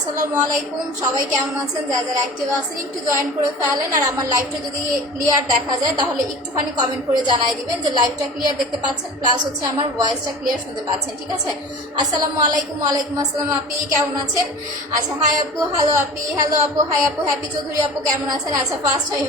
আসসালামু আলাইকুম, সবাই কেমন আছেন? যারা যারা অ্যাক্টিভ আছেন একটু জয়েন করে ফেলেন। আর আমার লাইভটা যদি ক্লিয়ার দেখা যায় তাহলে একটুখানি কমেন্ট করে জানাই দিবেন যে লাইভটা ক্লিয়ার দেখতে পাচ্ছেন, প্লাস হচ্ছে আমার ভয়েসটা ক্লিয়ার শুনতে পাচ্ছেন। ঠিক আছে, আসসালামু আলাইকুম। ওয়ালাইকুম আসসালাম আপি, কেমন আছেন? আচ্ছা, হাই আপু, হ্যালো আপি, হ্যালো আপু, হাই আপু, হ্যাপি চৌধুরী আপু, কেমন আছেন? আচ্ছা, first time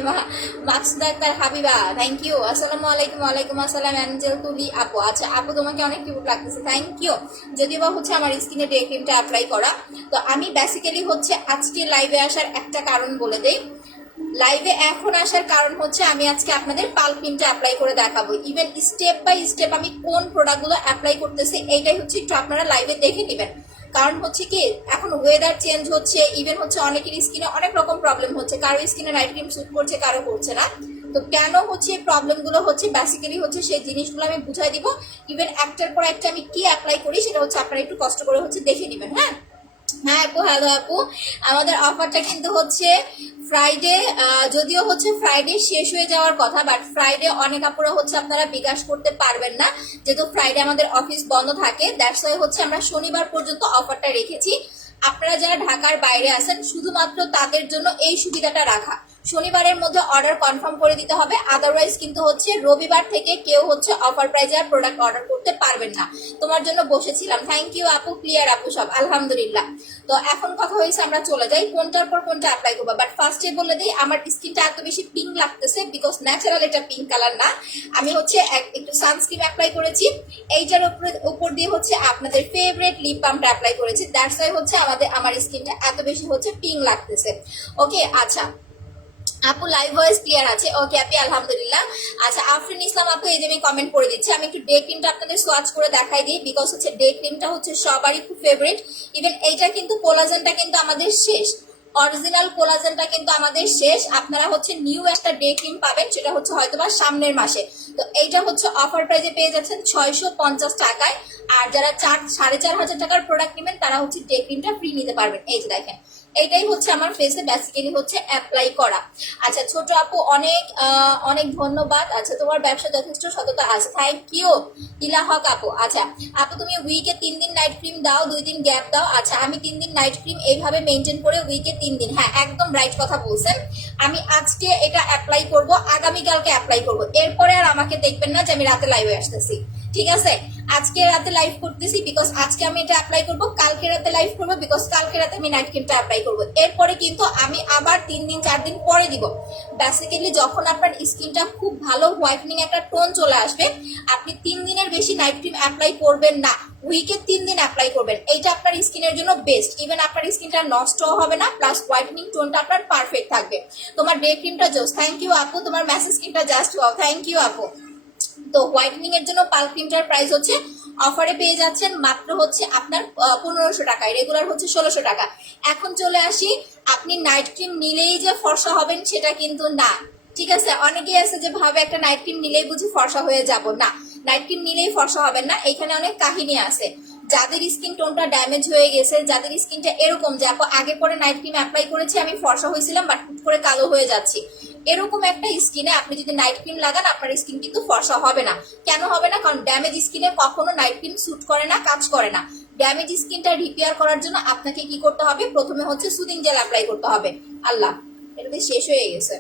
Maksuda Akter Habiba, thank you. আসসালামু আলাইকুম। ওয়ালাইকুম আসসালাম অ্যাঞ্জেল তুলি আপু। আচ্ছা আপু, তোমাকে অনেক কিউট লাগতেছে, থ্যাংক ইউ। যদিও বা হচ্ছে আমার স্কিনে ডে ক্রিমটা অ্যাপ্লাই করা। তো আমি বেসিক্যালি হচ্ছে আজকে লাইভে আসার একটা কারণ বলে দেই। লাইভে এখন আসার কারণ হচ্ছে আমি আজকে আপনাদের পাল ক্রিমটা অ্যাপ্লাই করে দেখাবো। ইভেন স্টেপ বাই স্টেপ আমি কোন প্রোডাক্টগুলো অ্যাপ্লাই করতেছি এইটাই হচ্ছে একটু আপনারা লাইভে দেখে নেবেন। কারণ হচ্ছে কি, এখন ওয়েদার চেঞ্জ হচ্ছে, ইভেন হচ্ছে অনেকের স্কিনে অনেক রকম প্রবলেম হচ্ছে, কারো স্কিনে নাইট ক্রিম স্যুট করছে, কারো করছে না। তো কেন হচ্ছে এই প্রবলেমগুলো হচ্ছে, বেসিক্যালি হচ্ছে সেই জিনিসগুলো আমি বুঝাই দিব। ইভেন একটার পর একটা আমি কি অ্যাপ্লাই করি সেটা হচ্ছে আপনারা একটু কষ্ট করে হচ্ছে দেখে নেবেন। হ্যাঁ হ্যাঁ আপু, হ্যালো আপু। আমাদের অফারটা কিন্তু হচ্ছে ফ্রাইডে, যদিও হচ্ছে ফ্রাইডে শেষ হয়ে যাওয়ার কথা, বাট ফ্রাইডে অনেক আপুরা হচ্ছে আপনারা বিকাশ করতে পারবেন না, যেহেতু ফ্রাইডে আমাদের অফিস বন্ধ থাকে। দ্যাটস ওয়াই হচ্ছে আমরা শনিবার পর্যন্ত অফারটা রেখেছি। আপনারা যারা ঢাকার বাইরে আছেন শুধুমাত্র তাদের জন্য এই সুবিধাটা রাখা। শনিবারের মধ্যে অর্ডার কনফার্ম করে দিতে হবে, আদারওয়াইজ কিন্তু হচ্ছে রবিবার থেকে কেউ হচ্ছে অফার প্রাইজে আর প্রোডাক্ট অর্ডার করতে পারবেন না। তোমার জন্য বসেছিলাম, থ্যাংক ইউ আপু, ক্লিয়ার আপু সব আলহামদুলিল্লাহ। তো এখন কথা হয়েছে আমরা চলে যাই কোনটার পর কোনটা অ্যাপ্লাই করবো। বাট ফার্স্টে বলে দিই, আমার স্কিনটা এত বেশি পিঙ্ক লাগতেছে বিকজ ন্যাচারাল এটা পিঙ্ক কালার না। আমি হচ্ছে একটু সানস্ক্রিন অ্যাপ্লাই করেছি, এইটার উপর দিয়ে হচ্ছে আপনাদের ফেভারিট লিপ বামটা অ্যাপ্লাই করেছি। দ্যাটস ওয়াই হচ্ছে আমার স্কিনটা এত বেশি হচ্ছে পিঙ্ক লাগতেছে। ওকে, আচ্ছা আপু লাইভ ভয়েস ক্লিয়ার আছে? ওকে আপি, আলহামদুলিল্লাহ। আচ্ছা, আফরিন ইসলাম আপু, এই যে আমি কমেন্ট করে দিচ্ছি। আমি একটু ডে ক্রিমটা আপনাদের সোয়াচ করে দেখাই দিই, বিকজ হচ্ছে ডে ক্রিমটা হচ্ছে সবারই খুব ফেভারিট। ইভেন এইটা কিন্তু কোলাজেনটা কিন্তু আমাদের শেষ, অরিজিনাল কোলাজেনটা কিন্তু আমাদের শেষ। আপনারা হচ্ছে নিউ একটা ডে ক্রিম পাবেন, সেটা হচ্ছে হয়তোবা সামনের মাসে। তো এইটা হচ্ছে অফার প্রাইজে পেয়ে যাচ্ছেন 650 টাকায়। আর যারা 4,500 টাকার প্রোডাক্ট নেবেন তারা হচ্ছে ডে ক্রিমটা ফ্রি নিতে পারবেন। এই যে দেখেন, এইটাই হচ্ছে আমার ফেসে বেসিক্যালি হচ্ছে অ্যাপ্লাই করা। আচ্ছা ছোট আপু, অনেক অনেক ধন্যবাদ। আচ্ছা, তোমার ব্যবসা যথেষ্ট সততা আছে, থ্যাংক ইউ। ইলা হক আপু, আচ্ছা আপু তুমি উইকে 3 দিন নাইট ক্রিম দাও, 2 দিন গ্যাপ দাও। আচ্ছা, আমি 3 দিন নাইট ক্রিম এইভাবে মেনটেন করে উইকে 3 দিন, হ্যাঁ একদম রাইট কথা বলছেন। আমি আজকে এটা অ্যাপ্লাই করব, আগামীকালকে অ্যাপ্লাই করব, এরপরে আর আমাকে দেখবেন না যে আমি রাতে লাইভে আসতেছি। ঠিক আছে, আজকে রাতে লাইভ করতেছি বিকজ আজকে আমি এটা অ্যাপ্লাই করব, কালকে রাতে লাইভ করব বিকজ কালকে রাতে আমি নাইট ক্রিমটা অ্যাপ্লাই করব। এরপরে কিন্তু আমি আবার 3 দিন 4 দিন পরে দিব। বেসিক্যালি যখন আপনার স্কিনটা খুব ভালো হোয়াইটনিং একটা টোন চলে আসবে, আপনি 3 দিনের বেশি নাইট ক্রিম অ্যাপ্লাই করবেন না, উইকে 3 দিন অ্যাপ্লাই করবেন। এইটা আপনার স্কিনের জন্য বেস্ট। ইভেন আপনার স্কিনটা নষ্টও হবে না, প্লাস হোয়াইটনিং টোনটা আপনার পারফেক্ট থাকবে। তোমার ডে ক্রিমটা জাস্ট, থ্যাংক ইউ আপু। তোমার মেসেজ ক্রিমটা জাস্ট ওয়াও, থ্যাংক ইউ আপু। তো হোয়াইটনিং এর জন্য পাল ক্রিমটার প্রাইস হচ্ছে অফারে পেয়ে যাচ্ছেন মাত্র হচ্ছে আপনার 1500 টাকায়, রেগুলার হচ্ছে 1600 টাকা। এখন চলে আসি, আপনি নাইট ক্রিম নিলেই যে ফর্সা হবেন সেটা কিন্তু না। ঠিক আছে, অনেকেই আছে যে ভাবে একটা নাইট ক্রিম নিলেই বুঝি ফর্সা হয়ে যাব, না নাইট ক্রিম নিলেই ফর্সা হবেন না। এখানে অনেক কাহিনী আছে। যাদের স্কিন টোনটা ড্যামেজ হয়ে গেছে, যাদের স্কিনটা এরকম যে আপু আগে পরে নাইট ক্রিম অ্যাপ্লাই করেছি, আমি ফর্সা হয়েছিলাম বাট হুট করে কালো হয়ে যাচ্ছি, এরকম একটা স্কিনে আপনি যদি নাইট ক্রিম লাগান আপনার স্কিন কিন্তু ফর্সা হবে না। কেন হবে না? কারণ ড্যামেজ স্কিনে কখনো নাইট ক্রিম স্যুট করে না, কাজ করে না। ড্যামেজ স্কিনটা রিপেয়ার করার জন্য আপনাকে কি করতে হবে? প্রথমে হচ্ছে সুদিং জেল অ্যাপ্লাই করতে হবে। আল্লাহ, এটা শেষ হয়ে গেছে।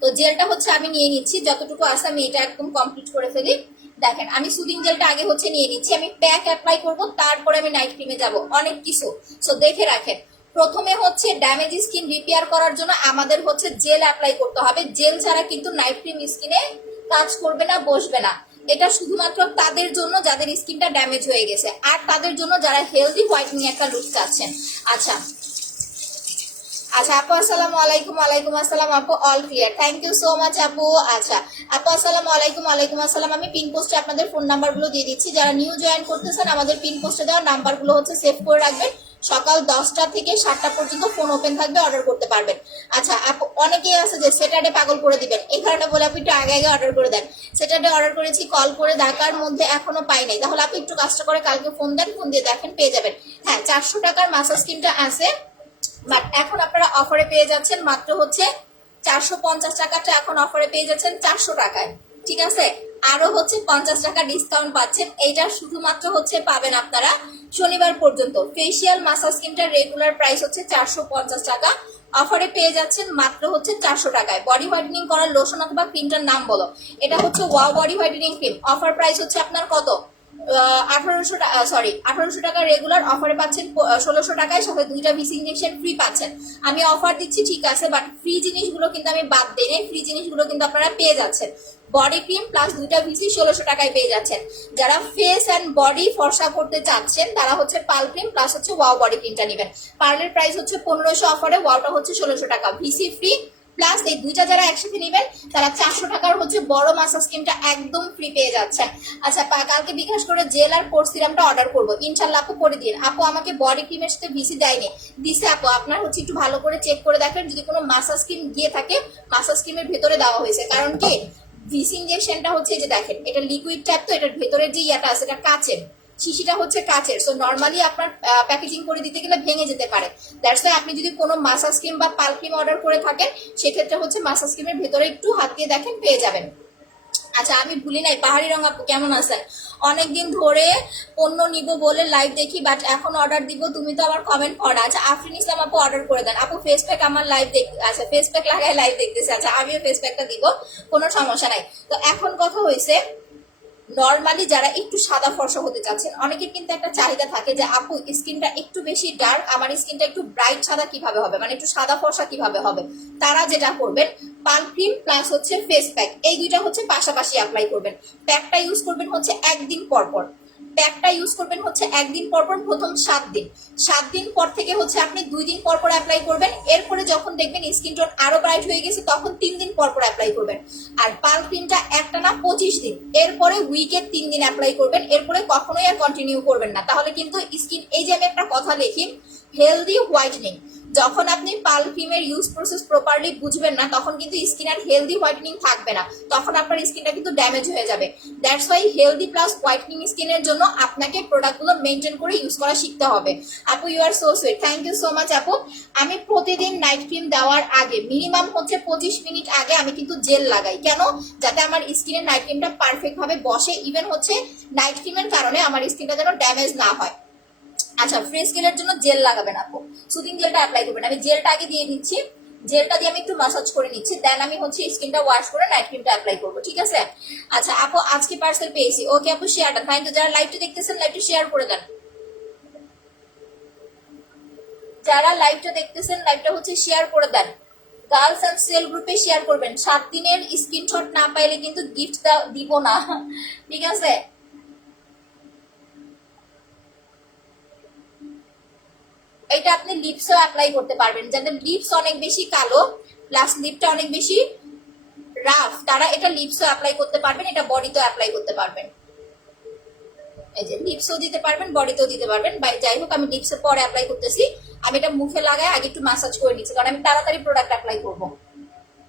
তো জেলটা হচ্ছে আমি নিয়ে নিচ্ছি, যতটুকু আছে আমি এটা একদম কমপ্লিট করে ফেলি। দেখেন, আমি সুদিং জেলটা আগে হচ্ছে নিয়ে নিচ্ছি, আমি প্যাক অ্যাপ্লাই করব, তারপরে আমি নাইট ক্রিমে যাব, অনেক কিছু। সো দেখে রাখেন, প্রথমে হচ্ছে ড্যামেজ স্কিন রিপেয়ার করার জন্য আমাদের হচ্ছে জেল অ্যাপ্লাই করতে হবে। জেল ছাড়া কিন্তু নাইট ক্রিম স্কিনে কাজ করবে না, বসবে না। এটা শুধুমাত্র তাদের জন্য যাদের স্কিনটা ড্যামেজ হয়ে গেছে, আর তাদের জন্য যারা হেলদি হোয়াইটনিং একটা লুক চাচ্ছেন। আচ্ছা আচ্ছা আপু, আসসালামু আলাইকুম। ওয়ালাইকুম আসসালাম আপু, all clear, thank you so much আপু। আচ্ছা আপু, আসসালামু আলাইকুম। ওয়ালাইকুম আসসালাম। আমি পিন পোস্টে আপনাদের ফোন নাম্বারগুলো দিয়ে দিচ্ছি, যারা নিউ জয়েন করতেছেন আমাদের পিন পোস্টে দেওয়া নাম্বারগুলো হচ্ছে সেভ করে রাখবেন। সকাল 10টা থেকে 7টা পর্যন্ত ফোন ওপেন থাকবে, অর্ডার করতে পারবেন। আচ্ছা আপু, অনেকেই আছে যে স্যাটারডে পাগল করে দিবেন, এই কারণে বলে আপনি একটু আগে আগে অর্ডার করে দেন। স্যাটারডে অর্ডার করেছি, কল করে ঢাকার মধ্যে এখনো পাই নাই, তাহলে আপনি একটু কাজটা করে কালকে ফোন দেন, ফোন দিয়ে দেখেন পেয়ে যাবেন। হ্যাঁ, 400 টাকার মাসাজ ক্রিমটা আছে, বাট এখন আপনারা অফারে পেয়ে যাচ্ছেন মাত্র হচ্ছে 450 টাকাটা এখন অফারে পেয়ে যাচ্ছেন 400 টাকায়। ঠিক আছে, আরো হচ্ছে 50 টাকা ডিসকাউন্ট পাচ্ছেন। এইটা শুধুমাত্র হচ্ছে পাবেন আপনারা শনিবার পর্যন্ত। ফেসিয়াল মাসাজ ক্রিমটার রেগুলার প্রাইস হচ্ছে 450 টাকা, অফারে পেয়ে যাচ্ছেন মাত্র হচ্ছে 400 টাকায়। বডি হোয়াইটেনিং করার লোশন অথবা ক্রিমটার নাম বলো। এটা হচ্ছে wow body whitening cream. Offer price হচ্ছে আপনার কত? 1800 টাকা, সরি 1800 টাকা রেগুলার, অফারে পাচ্ছেন 1600 টাকায়, সাথে 2টা ভিসি ইনজেকশন ফ্রি পাচ্ছেন। আমি অফার দিচ্ছি ঠিক আছে, বাট ফ্রি জিনিসগুলো কিন্তু আমি বাদ দিই, ফ্রি জিনিসগুলো কিন্তু আপনারা পেয়ে যাচ্ছেন। বডি ক্রিম প্লাস 2টা ভিসি 1600 টাকায় পেয়ে যাচ্ছেন। যারা ফেস অ্যান্ড বডি ফর্সা করতে চাচ্ছেন তারা হচ্ছে পার্ল ক্রিম প্লাস হচ্ছে ওয়াও বডি ক্রিমটা নেবেন। পার্লের প্রাইস হচ্ছে 1500 অফারে, ওয়াওটা হচ্ছে 1600 টাকা, ভিসি ফ্রি প্লাস এই দুইটা যারা একসাথে নেবেন তারা 400 টাকার হচ্ছে বড় মাসাজ ক্রিমটা একদম ফ্রি পেয়ে যাচ্ছেন। আচ্ছা, কালকে বিকাশ করে জেল আর কোর্স সিরামটা অর্ডার করবো ইনশাল্লাহ। আপু করে দিন। আপু আমাকে বডি ক্রিমের সাথে ভিসি দেয়নি, দিছে আপু। আপনার হচ্ছে একটু ভালো করে চেক করে দেখেন, যদি কোনো মাসাজ ক্রিম দিয়ে থাকে মাসাজ ক্রিমের ভেতরে দেওয়া হয়েছে। কারণ কি, ভিসি ইনজেকশনটা হচ্ছে যে দেখেন এটা লিকুইড টাইপ, তো এটার ভেতরে যে ইয়াটা আছে এটা কাচের, শিশিটা হচ্ছে কাচের। সো নর্মালি আপনার প্যাকেজিং করে দিতে গেলে ভেঙে যেতে পারে। দ্যাটস ওয়াই আপনি যদি কোনো মাসাজ ক্রিম বা পাল ক্রিম অর্ডার করে থাকেন সেক্ষেত্রে হচ্ছে মাসাজ ক্রিমের ভেতরে একটু হাত দিয়ে দেখেন, পেয়ে যাবেন। আচ্ছা, আমি ভুলি নাই। পাহাড়ি রং আপু কেমন আছেন? অনেকদিন ধরে পণ্য নিব বলে লাইভ দেখি, বাট এখন অর্ডার দিব, তুমি তো আমার কমেন্ট করো। আচ্ছা, আফরিন ইসলাম আপু অর্ডার করে দেন। আপু ফেস প্যাক আমার লাইভ দেখ, আচ্ছা ফেস প্যাক লাগাই লাইভ দেখতেছে। আচ্ছা, আমিও ফেস প্যাকটা দিব, কোনো সমস্যা নাই। তো এখন কথা হয়েছে, নর্মালি যারা একটু সাদা ফর্সা হতে চাচ্ছেন, অনেকের কিন্তু একটা চাহিদা থাকে যে আপু স্কিনটা একটু বেশি ডার্ক, আমার স্কিনটা একটু ব্রাইট সাদা কিভাবে হবে, মানে একটু সাদা ফর্সা কিভাবে হবে। তারা যেটা করবেন, পাল ক্রিম প্লাস হচ্ছে ফেস প্যাক, এই দুইটা হচ্ছে পাশাপাশি অ্যাপ্লাই করবেন। প্যাকটা ইউজ করবেন হচ্ছে একদিন পর পর, প্যাকটা ইউজ করবেন হচ্ছে একদিন পর পর, প্রথম 7 দিন। 7 দিন পর থেকে হচ্ছে আপনি 2 দিন পর পর অ্যাপ্লাই করবেন। এরপরে যখন দেখবেন স্কিন টোন আরো ব্রাইট হয়ে গেছে তখন 3 দিন পর পর অ্যাপ্লাই করবেন। আর পাল ক্রিমটা একটানা 25 দিন, এরপরে উইকের 3 দিন অ্যাপ্লাই করবেন। এরপরে কখনোই আর কন্টিনিউ করবেন না, তাহলে কিন্তু স্কিন, এই যে আমি একটা কথা লিখি, হেলদি হোয়াইটেনিং, যখন আপনি পাল ক্রিমের ইউজ প্রসেস প্রপারলি বুঝবেন না তখন কিন্তু স্কিন আর হেলদি হোয়াইটেনিং থাকবে না, তখন আপনার স্কিনটা কিন্তু ড্যামেজ হয়ে যাবে। That's why healthy plus whitening স্কিনের জন্য আপনাকে প্রোডাক্টগুলো মেনটেন করে ইউজ করা শিখতে হবে। আপু you are so sweet, thank you so much আপু। আমি প্রতিদিন নাইট ক্রিম দেওয়ার আগে মিনিমাম হচ্ছে 25 মিনিট আগে আমি কিন্তু জেল লাগাই। কেন? যাতে আমার স্কিনের নাইট ক্রিমটা পারফেক্ট ভাবে বসে, ইভেন হচ্ছে নাইট ক্রিমের কারণে আমার স্কিনটা যেন ড্যামেজ না হয়। আচ্ছা, ফ্রেশ স্কিনের জন্য জেল লাগাবেন আপু, সুদিং জেলটা অ্যাপ্লাই করবেন। আমি জেলটা আগে দিয়ে দিচ্ছি, জেলটা দিয়ে আমি একটু মাসাজ করে নিচ্ছি, দেন আমি হচ্ছে স্কিনটা ওয়াশ করে নাইট ক্রিমটা অ্যাপ্লাই করবো, ঠিক আছে? আচ্ছা আপু, আজকে পার্সেল পেয়েছি। ওকে আপু, শেয়ারটা থ্যাংক ইউ। যারা লাইভটা দেখতেছেন লাইভটা শেয়ার করে দেন, যারা লাইভটা দেখতেছেন লাইভটা হচ্ছে শেয়ার করে দেন। গার্লস অ্যান্ড সেল গ্রুপে শেয়ার করবেন। 7 দিনের স্ক্রিনশট না পাইলে কিন্তু গিফট দিব না, ঠিক আছে? এটা আপনি লিপসও অ্যাপ্লাই করতে পারবেন, যাদের লিপস অনেক বেশি কালো প্লাস লিপটা অনেক বেশি রাফ, তারা এটা লিপসও অ্যাপ্লাই করতে পারবেন, এটা বডিতেও অ্যাপ্লাই করতে পারবেন। এই যে লিপসও দিতে পারবেন, বডিতেও দিতে পারবেন। যাই হোক, আমি লিপসের পরে অ্যাপ্লাই করতেছি। আমি এটা মুখে লাগাই আগে একটু ম্যাসাজ করে নিচ্ছি, কারণ আমি তাড়াতাড়ি প্রোডাক্ট অ্যাপ্লাই করব।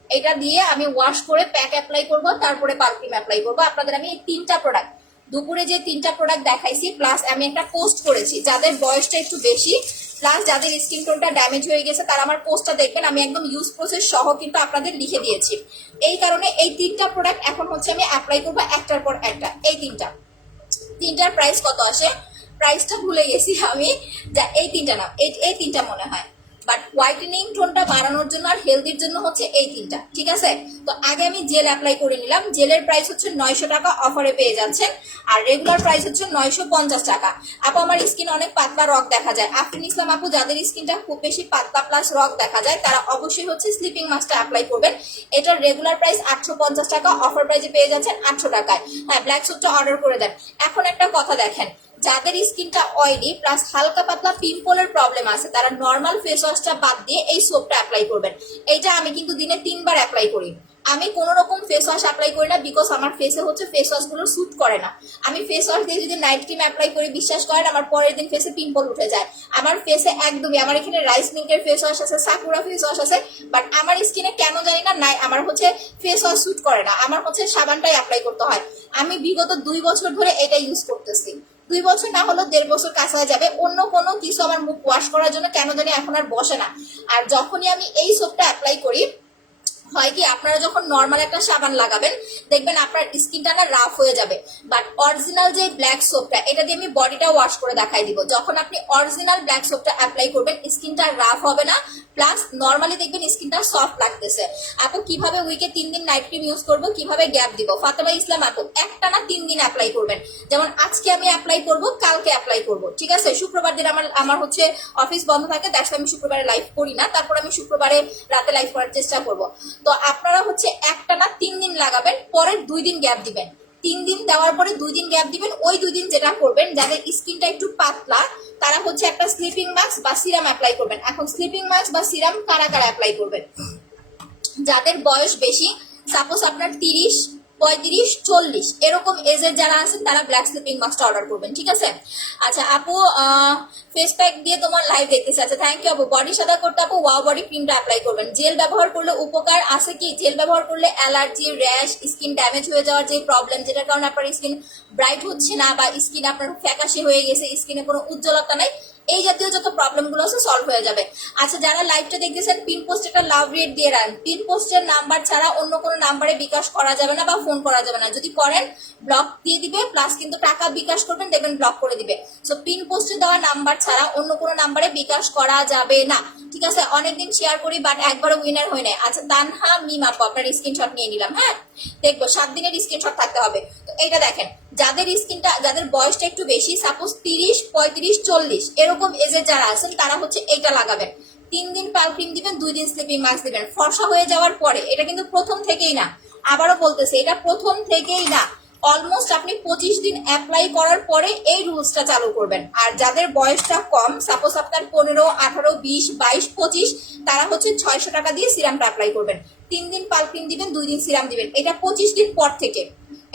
এটা দিয়ে আমি ওয়াশ করে প্যাক অ্যাপ্লাই করব, তারপরে পারফিউম অ্যাপ্লাই করব। আপনাদের আমি এই 3টা প্রোডাক্ট, দুপুরে যে 3টা প্রোডাক্ট দেখাইছি, প্লাস আমি একটা পোস্ট করেছি, যাদের বয়সটা একটু বেশি প্লাস যাদের স্কিন টোনটা ড্যামেজ হয়ে গেছে তারা আমার পোস্টটা দেখবেন, আমি একদম ইউজ প্রসেস সহ কিন্তু আপনাদের লিখে দিয়েছি। এই কারণে এই 3টা প্রোডাক্ট এখন হচ্ছে আমি অ্যাপ্লাই করবো একটার পর একটা। এই 3টার প্রাইস কত আসে, প্রাইসটা ভুলে গেছি আমি, যা এই 3টা না, এই 3টা মনে হয়, বাট হোয়াইটেনিং টোনটা বাড়ানোর জন্য আর হেলদির জন্য হচ্ছে এই 3টা, ঠিক আছে? তো আগে আমি জেল অ্যাপ্লাই করে নিলাম। জেলের প্রাইস হচ্ছে 900 টাকা, অফারে পেয়ে যাচ্ছেন। আর রেগুলার প্রাইস হচ্ছে 950 টাকা। আপু আমার স্কিন অনেক পাতলা রক দেখা যায়। আফরিন ইসলাম আপু, যাদের স্কিনটা খুব বেশি পাতলা প্লাস রক দেখা যায় তারা অবশ্যই হচ্ছে স্লিপিং মাস্কটা অ্যাপ্লাই করবেন। এটার রেগুলার প্রাইস 850 টাকা, অফার প্রাইসে পেয়ে যাচ্ছেন 800 টাকায়। হ্যাঁ, ব্ল্যাক সুটটা অর্ডার করে দেন। এখন একটা কথা দেখেন, যাদের স্কিনটা অয়েলি প্লাস হালকা পাতলা পিম্পলের প্রবলেম আছে তারা নর্মাল ফেস ওয়াশটা বাদ দিয়ে এই সোপটা অ্যাপ্লাই করবেন। এইটা আমি কিন্তু দিনে 3বার অ্যাপ্লাই করি। আমি কোন রকম ফেস ওয়াশ অ্যাপ্লাই করি না, বিকজ আমার ফেসে হচ্ছে ফেস ওয়াশ গুলো স্যুট করে না। আমি ফেস ওয়াশ দিয়ে যদি নাইট ক্রিম অ্যাপ্লাই করি, বিশ্বাস করেন আমার পরের দিন ফেসে পিম্পল উঠে যায়। আমার ফেসে একদমই, আমার এখানে রাইস মিল্কের ফেস ওয়াশ আছে, সাকুরা ফেস ওয়াশ আছে, বাট আমার স্কিনে কেন জানি না নাই, আমার হচ্ছে ফেস ওয়াশ স্যুট করে না, আমার হচ্ছে সাবানটাই অ্যাপ্লাই করতে হয়। আমি বিগত 2 বছর ধরে এটা ইউজ করতেছি। 2 বছর না হলো 1.5 বছর কাছে হয়ে যাবে। অন্য কোনো কিছু আমার মুখ ওয়াশ করার জন্য কেন জানি এখন আর বসে না। আর যখনই আমি এই সোপটা অ্যাপ্লাই করি হয় কি আপনারা যখন নর্মাল একটা সাবান লাগাবেন দেখবেন আপনার স্কিনটা না রাফ হয়ে যাবে, বাট অরিজিনাল যে ব্ল্যাক সোপটা এটা দিয়ে আমি বডিটা ওয়াশ করে দেখাই দিব। যখন আপনি অরিজিনাল ব্ল্যাক সোপটা অ্যাপ্লাই করবেন স্কিনটা রাফ হবে না, প্লাস নর্মালি দেখবেন স্কিনটা সফট লাগতেছে। আপু কিভাবে উইকে 3 দিন নাইট ক্রিম ইউজ করবো, কিভাবে গ্যাপ দিব? ফাতেমা ইসলাম আপু একটানা 3 দিন অ্যাপ্লাই করবেন। যেমন আজকে আমি অ্যাপ্লাই করব, কালকে অ্যাপ্লাই করব, ঠিক আছে? শুক্রবার দিন আমার হচ্ছে অফিস বন্ধ থাকে, দ্যাটস আমি শুক্রবারে লাইভ করি না, তারপর আমি শুক্রবারে রাতে লাইভ করার চেষ্টা করব। তো আপনারা হচ্ছে একটানা 3 দিন লাগাবেন, পরের 2 দিন গ্যাপ দিবেন। 3 দিন দেওয়ার পরে 2 দিন গ্যাপ দিবেন। ওই 2 দিন যেটা করবেন, যাদের স্কিনটা একটু পাতলা তারা হচ্ছে একটা স্লিপিং মাস্ক বা সিরাম অ্যাপ্লাই করবেন। এখন স্লিপিং মাস্ক বা সিরাম কারা কারা অ্যাপ্লাই করবেন? যাদের বয়স বেশি, সাপোজ আপনার 30, 35, 40 এরকম এজের যারা আছেন তারা ব্ল্যাক স্লিপিং মাস্কটা অর্ডার করবেন, ঠিক আছে? আচ্ছা আপু ফেস প্যাক দিয়ে তোমার লাইভ দেখতেছে, আচ্ছা থ্যাংক ইউ আপু। বডি সাদা করতে আপু ওয়াও বডি ক্রিমটা অ্যাপ্লাই করবেন। জেল ব্যবহার করলে উপকার আছে কি? জেল ব্যবহার করলে অ্যালার্জি, র্যাশ, স্কিন ড্যামেজ হয়ে যাওয়ার যে প্রবলেম, যেটার কারণে আপনার স্কিন ব্রাইট হচ্ছে না বা স্কিন আপনার ফ্যাকাশে হয়ে গেছে, স্কিনে কোনো উজ্জ্বলতা নাই, এই জাতীয় যত প্রবলেম গুলো আছে সলভ হয়ে যাবে। আচ্ছা যারা লাইভটা দেখতেছেন পিন পোস্ট একটা লাভ রেট দিয়ে রান। পিন পোস্টের নাম্বার ছাড়া অন্য কোনো নাম্বারে বিকাশ করা যাবে না বা ফোন করা যাবে না, যদি করেন ব্লক দিয়ে দিবে, প্লাস কিন্তু টাকা বিকাশ করবেন দেখবেন ব্লক করে দিবে। সো পিন পোস্টে দেওয়া নাম্বার ছাড়া অন্য কোনো নাম্বারে বিকাশ করা যাবে না, ঠিক আছে? অনেকদিন শেয়ার করি বাট একবারও উইনার হয় নাই। আচ্ছা তানহা মিম আপু আপনার স্ক্রিনশট নিয়ে নিলাম, হ্যাঁ দেখবো 7 দিনের স্ক্রিনশট থাকতে হবে। তো এইটা দেখেন, যাদের স্কিনটা, যাদের বয়সটা একটু বেশি, সাপোজ 30, 35, 40 এরকম এজের যারা আছেন তারা হচ্ছে এইটা লাগাবেন। 3 দিন পাল ক্রিম দিবেন, 2 দিন স্লিপিং মাস্ক দিবেন। ফর্সা হয়ে যাওয়ার পরে, এটা কিন্তু প্রথম থেকেই না, আবারও বলতেছে এটা প্রথম থেকেই না, অলমোস্ট আপনি 25 দিন অ্যাপ্লাই করার পরে এই রুলসটা চালু করবেন। আর যাদের বয়সটা কম, সাপোজ আপনার 15, 18, 20, 22, 25 তারা হচ্ছে 600 টাকা দিয়ে সিরামটা অ্যাপ্লাই করবেন। 3 দিন পাল ক্রিম দিবেন, 2 দিন সিরাম দিবেন। এটা 25 দিন পর থেকে,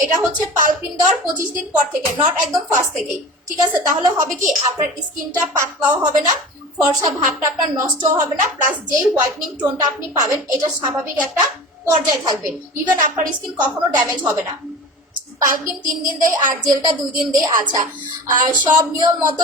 এটা হচ্ছে পাল ক্রিম দেওয়ার 25 দিন পর থেকে, নট একদম ফার্স্ট থেকেই, ঠিক আছে? তাহলে হবে কি আপনার স্কিনটা পাতলাও হবে না, ফর্সা ভাবটা আপনার নষ্টও হবে না, প্লাস যেই হোয়াইটনিং টোনটা আপনি পাবেন এটা স্বাভাবিক একটা পর্যায়ে থাকবে, ইভেন আপনার স্কিন কখনো ড্যামেজ হবে না। পালকিন 3 দিন দেয় আর জেলটা 2 দিন দেয়। আচ্ছা সব নিয়ম মতো